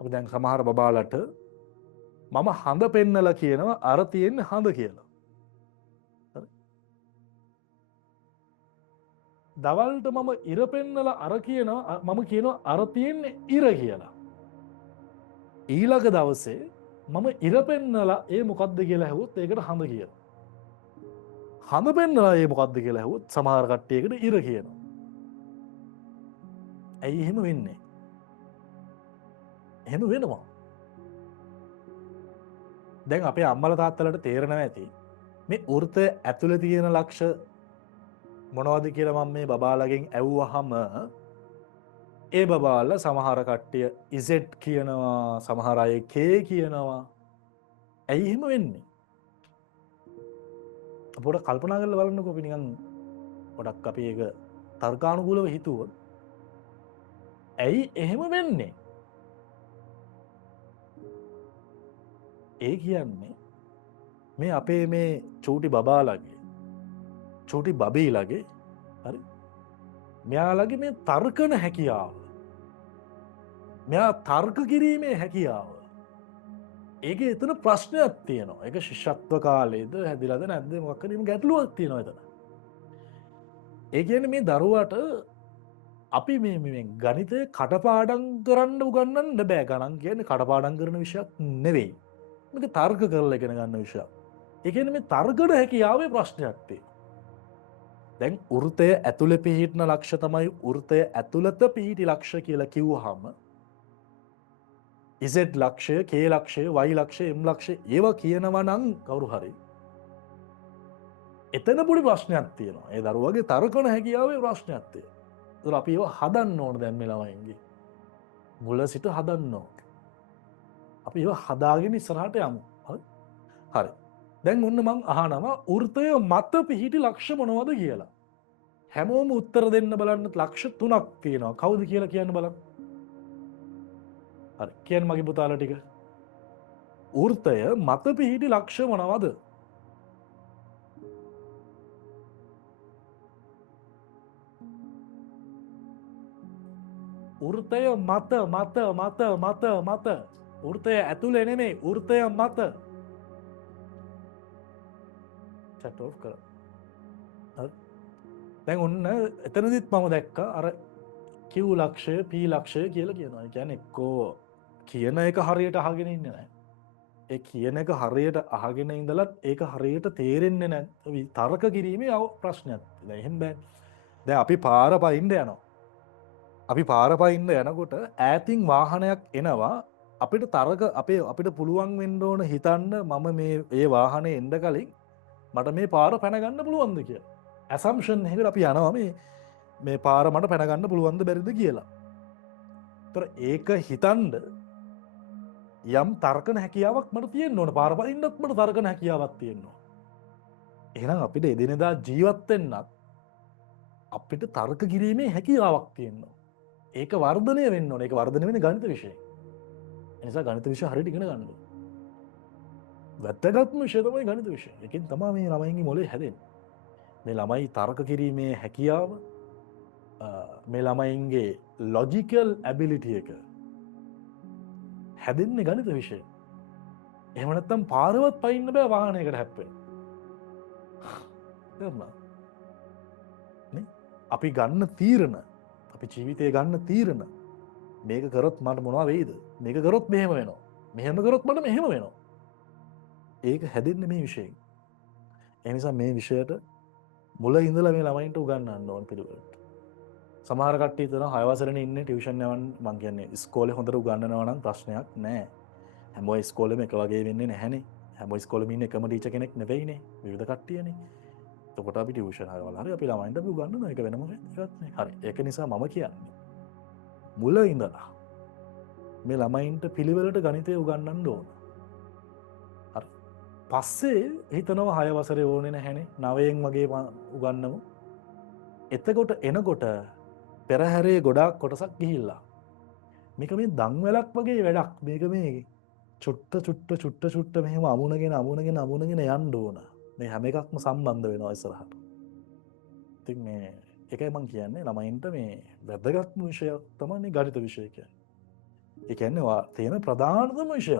අපි දැන් සමහර බබාලට මම හඳ පෙන්නලා කියනවා අර තියෙන්නේ හඳ කියලා. හරි? දවල්ට මම ඉර පෙන්නලා අර කියනවා මම කියනවා අර තියෙන්නේ ඉර කියලා. ඊළඟ දවසේ මම ඉර පෙන්නලා ඒ මොකක්ද කියලා ඇහුවොත් ඒකට හඳ කියනවා. හඳ පෙන්නලා ඒ මොකක්ද කියලා ඇහුවොත් සමහර කට්ටියකට ඉර කියනවා. ඇයි එහෙම වෙන්නේ? එහෙම වෙනවා. දැන් අපේ අම්මලා තාත්තලාට තේරෙනවා ඇති මේ වෘතය ඇතුලේ තියෙන ලක්ෂ මොනවද කියලා මම මේ බබාලගෙන් ඇහුවහම ඒ බබාලා සමහර කට්ටිය ඉසෙට් කියනවා සමහර අය කේ කියනවා. ඇයි එහෙම වෙන්නේ? පොඩ කල්පනා කරලා බලන්නකෝ අපි නිකන් පොඩක් අපි ඒක තර්කානුකූලව හිතුවොත් ඇයි එහෙම වෙන්නේ? ඒ කියන්නේ මේ අපේ මේ චූටි බබාලගේ චූටි බබීලගේ හරි මෙයාලගේ මේ තර්කන හැකියාව මෙයා තර්ක කිරීමේ හැකියාව ඒක එතන ප්‍රශ්නයක් තියෙනවා. ඒක ශිෂ්‍යත්ව කාලේද හැදිලාද නැද්ද මොකක් හරි ගැටලුවක් තියෙනවා එතන. ඒ කියන්නේ මේ දරුවාට අපි මේ ගණිතය කටපාඩම් කරන්න උගන්වන්න බෑ. ගණන් කියන්නේ කටපාඩම් කරන විෂයක් නෙවෙයි. මේක තර්ක කරලා ඉගෙන ගන්න විෂයක්. ඒ කියන්නේ මේ තර්කන හැකියාවේ ප්‍රශ්නයක් තියෙනවා. දැන් වෘතය ඇතුලේ පිහිටන ලක්ෂ තමයි වෘතය ඇතුළත පිහිටි ලක්ෂ කියලා කිව්වහම Z ලක්ෂය, K ලක්ෂය, Y ලක්ෂය, M ලක්ෂය ඒවා කියනවා නම් කවුරු හරි එතන පොඩි ප්‍රශ්නයක් තියෙනවා. ඒ දරුවගේ තර්කන හැකියාවේ ප්‍රශ්නයක් තියෙනවා. ඒතර අපි ඒවා හදන්න ඕන දැන් මේ ළමයින්ගේ. මුල සිට හදන්න ඕන. අපි ඒවා හදාගෙන ඉස්සරහට යමු. හරි. දැන් ඔන්න මං අහනවා වෘතය මත පිහිටි ලක්ෂ මොනවද කියලා. හැමෝම උත්තර දෙන්න බලන්න ලක්ෂ 3ක් තියෙනවා. කවුද කියලා කියන්න බලන්න. හරි. කියන්න මගේ පුතාලා ටික. වෘතය මත පිහිටි ලක්ෂ මොනවද? වෘතය මත වෘතය ඇතුලේ නෙමෙයි වෘතය මත chat off කර. හරි. දැන් ඔන්න එතනදිත් මම දැක්කා අර Q ලක්ෂය P ලක්ෂය කියලා කියනවා. ඒ කියන්නේ එක්කෝ කියන එක හරියට අහගෙන ඉන්නේ නැහැ. ඒ කියන එක හරියට අහගෙන ඉඳලත් ඒක හරියට තේරෙන්නේ නැහැ. තර්ක කිරීමේ ප්‍රශ්නයක්. දැන් එහෙම බෑ. දැන් අපි පාර පයින්න යනවා. අපි පාර පයින්න යනකොට ඈතින් වාහනයක් එනවා. අපිට තරක අපිට පුළුවන් වෙන්න ඕන හිතන්න මම මේ ඒ වාහනේ එන්න කලින් මට මේ පාර පැන ගන්න පුළුවන්ද කියලා. assumption එකකට අපි යනවා මේ පාර මට පැන ගන්න පුළුවන්ද බැරිද කියලා. ඒතර ඒක හිතන්න යම් තර්කන හැකියාවක් මට තියෙන්න ඕන. පාර පයින්නත් මට තර්කන හැකියාවක් තියෙන්න ඕන. එහෙනම් අපිට එදිනෙදා ජීවත් වෙන්නත් අපිට තර්ක කිරීමේ හැකියාවක් තියෙන්න ඕන. ඒක වර්ධනය වෙන්න ඕන. ඒක වර්ධනය වෙන්නේ ගණිත විෂයෙන්. නිසා ගණිත විෂය හරියට ඉගෙන ගන්න ඕන. වැදගත්ම විෂය තමයි ගණිත විෂය. ඒකෙන් තමයි මේ ළමයින්ගේ මොලේ හැදෙන්නේ. මේ ළමයි තර්ක කිරීමේ හැකියාව මේ ළමයින්ගේ ලොජිකල් ඇබිලිටි එක හැදෙන්නේ ගණිත විෂයෙන්. එහෙම නැත්නම් පාරවත් පයින්න බෑ වාහනයකට හැප්පෙන්න. තේරුණා? නේ? අපි ගන්න තීරණ අපි ජීවිතේ ගන්න තීරණ මේක කරොත් මට මොනවා වෙයිද? මේක කරොත් මෙහෙම වෙනවා. මෙහෙම කරොත් මට මෙහෙම වෙනවා. ඒක හැදෙන්නේ මේ විෂයෙන්. ඒ නිසා මේ විෂයට මුල ඉඳලා මේ ළමයින්ට උගන්වන්න ඕන පිළිවෙලට. සමහර කට්ටිය හිතනවා 6 වසරේ ඉන්නේ ටියුෂන් යවන්න මං කියන්නේ ඉස්කෝලේ හොඳට උගන්වනවා නම් ප්‍රශ්නයක් නැහැ. හැම ඉස්කෝලෙම එක වගේ වෙන්නේ නැහැනේ. හැම ඉස්කෝලෙම ඉන්නේ එකම ටීචර් කෙනෙක් නෙවෙයිනේ. විවිධ කට්ටියනේ. එතකොට අපි ටියුෂන් හරවලා හරි අපි ළමයින්ට අපි උගන්වනවා. ඒක වෙනම එකක් නේ. හරි. ඒක නිසා මම කියන්නේ මුල ඉඳලා මේ ළමයින්ට පිළිවෙලට ගණිතය උගන්වන්න ඕන. හරි. පස්සේ හිතනවා 6 වසරේ ඕනේ නැහැනේ. 9න් වගේ උගන්වමු. එතකොට එනකොට පෙරහැරේ ගොඩාක් කොටසක් ගිහිල්ලා. මේක මේ දන්වැලක් වගේ වැඩක්. මේක මේ චුට්ට මෙහෙම අමුණගෙන යන්න ඕන. මේ හැම එකක්ම සම්බන්ධ වෙනවා ඉස්සරහට. ඉතින් මේ එකයි මං කියන්නේ ළමයින්ට මේ වැදගත්ම විෂයක් තමයි ගණිත විෂය කියන්නේ. එකන්නවා තියෙන ප්‍රධානතම විෂය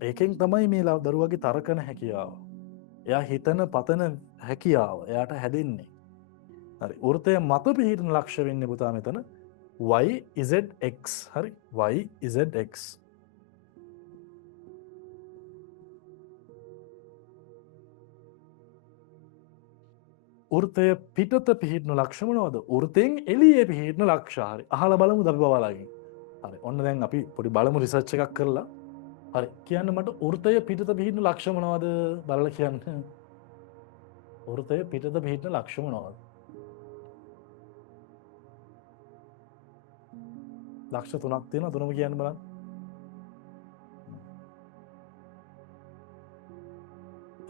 ඒකෙන් තමයි මේ දරුවගේ තරකන හැකියාව එයා හිතන පතන හැකියාව එයාට හැදෙන්නේ හරි වෘතය මත පිහිටන ලක්ෂ වෙන්න පුතා මෙතන YZX හරි YZX ෘතය පිටත පිහිටන ලක්ෂමනවද ෘතයෙන් එලිය පිහිටන ලක්ෂාරි අහල බලමු ද බලාගින් හරි ඔන්න දැන් අපි පොඩි බලමු රිසච්ච එකක් කරලා හරි කියන්න මට ෘතය පිටත පිහිටන ලක්ෂමනවාද බලල කියන්න ෘතය පිටත පිහිටන ලක්ෂමනවාද ලක්ෂ 3ක් තියෙන තුනම කියන්න බලන්න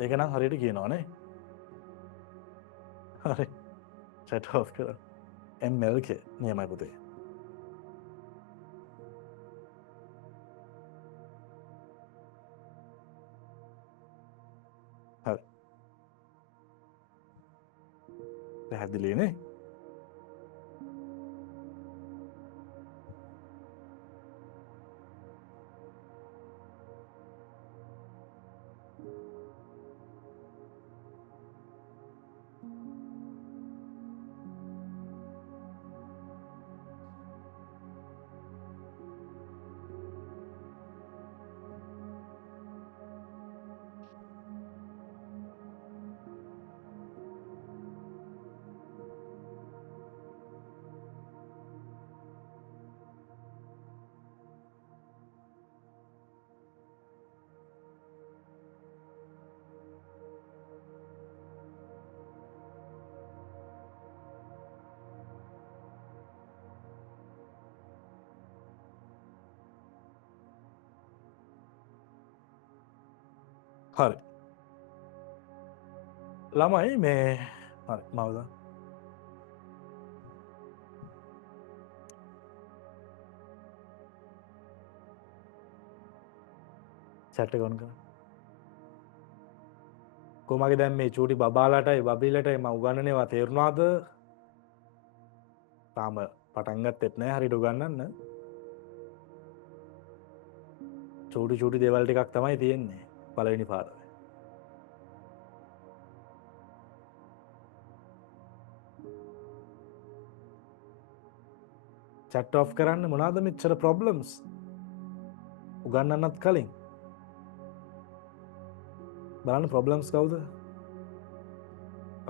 ඒක නම් හරියට කියනවානේ හරි චැට් ඔෆ් කර MLK නියමයි පුතේ හරි පැහැදිලිනේ හරි ළමයි මේ හරි මවද සැට්ට ගොන් කර කොමගේ දැම් මේ චූටි බාලටයි බබිලටයි ම උගන්නනවා තේරුණාද තාම පටන්ගත් එත්නෑ හරිට උගන්නන්න චූටි චූටි දෙවල්ට එකක් තමයි තියෙන්නේ පලවෙනි පාරව චට් ඔෆ් කරන්න මොනාද මෙච්චර ප්‍රොබ්ලම්ස් උගන්නන්නත් කලින් බලන්න ප්‍රොබ්ලම්ස් කවුද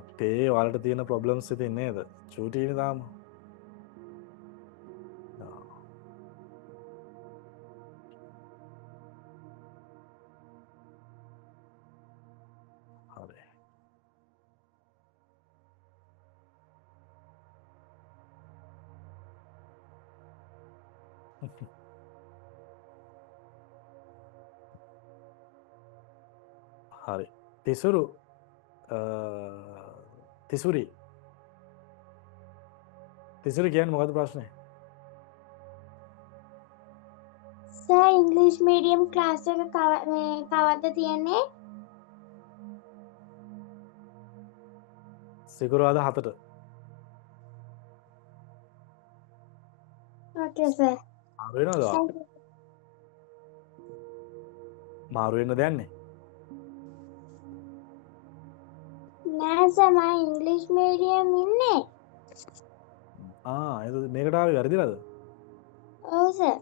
අපේ වලට තියෙන ප්‍රොබ්ලම්ස් තින්නේද චූටීන දාම හරි හරි තිසුරු තිසුරි තිසුරි කියන්න මොකද ප්‍රශ්නය සර් ඉංග්‍රීසි මීඩියම් ක්ලාස් එක කවද්ද තියෙන්නේ? සිකුරාදා 7ට ඕකේ සර්. මාරු වෙනවද මාරු වෙන්න දෙන්නේ නෑ සර් මම ඉංග්‍රීසි මීඩියම් ඉන්නේ. මේකට ආවේ වැරදිලාද ඔව් සර්.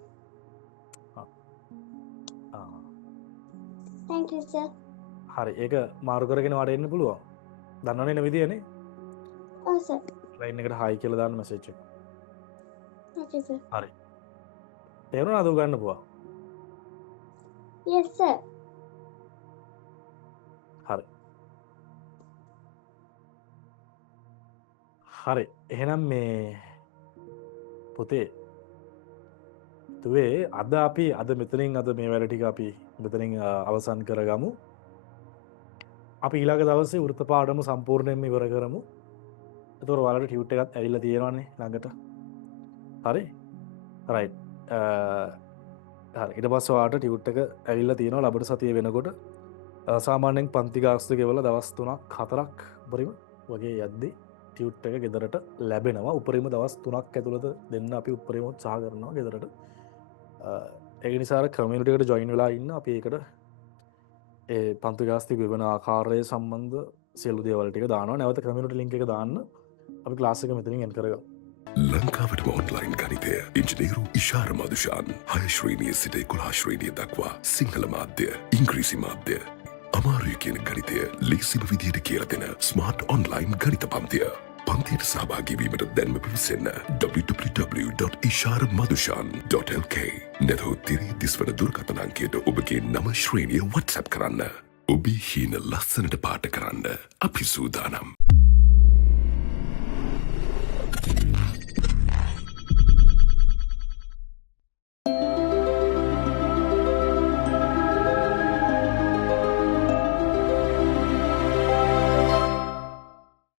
thank you sir. හරි ඒක මාරු කරගෙන වට එන්න පුළුවන් දන්නවනේ එන විදියනේ ඔව් සර්. ලයින් එකට හයි කියලා දාන්න මැසේජ් එක okay sir. හරි තේරුණාද උගන්න පුවා yes sir. හරි හරි එහෙනම් මේ පුතේ තුවේ අද අපි අද මෙතනින් අද මේ වැඩ ටික අපි මෙතනින් අවසන් කරගමු අපි ඊළඟ දවසේ වෘත්ත පාඩම සම්පූර්ණයෙන්ම ඉවර කරමු එතකොට ඔයාලට ටියුට් එකත් ඇවිල්ලා තියෙනවානේ ළඟට හරි රයිට් හරි ඊට පස්සේ ඔයාලට ටියුට් එක ඇවිල්ලා තියෙනවා ලබන සතිය වෙනකොට සාමාන්‍යයෙන් පන්ති ගාස්තු ගෙවලා දවස් 3ක් 4ක් උපරිම වගේ යද්දී ටියුට් එක ගෙදරට ලැබෙනවා උපරිම දවස් 3ක් ඇතුළත දෙන්න අපි උපරිම උත්සාහ කරනවා ගෙදරට ඒක නිසාර කමියුනිටියකට ජොයින් වෙලා ඉන්න අපි ඒකට ඒ පන්තු ගාස්ති වෙන ආකාරය සම්බන්ධ සියලු දේවල්ටික දාන නැවත කමියුනිට ලින්ක් එක දාන්න අපි ක්ලාසික මෙතනින් එන් කරගමු. ලංකාවටම ඔන්ලයින් ගණිතය ඉංජිනේරු ඉශාර මදුෂාන් 6 ශ්‍රේණිය සිට 11 ශ්‍රේණිය දක්වා සිංහල මාධ්‍ය ඉංග්‍රීසි මාධ්‍ය අමාරුයි කියන ගණිතය ලේසිම විදියට කියලා දෙන ස්මාර්ට් ඔන්ලයින් ගණිත පන්තිය. පන්තියට සහභාගී වීමට දැන්ම පිවිසෙන්න www.isharmadushan.lk නැතහොත් තිරේ දිස්වන දුරකථන අංකයට ඔබගේ නම ශ්‍රේණිය WhatsApp කරන්න. ඔබේ හීන ලස්සනට පාට කරන්න අපි සූදානම්.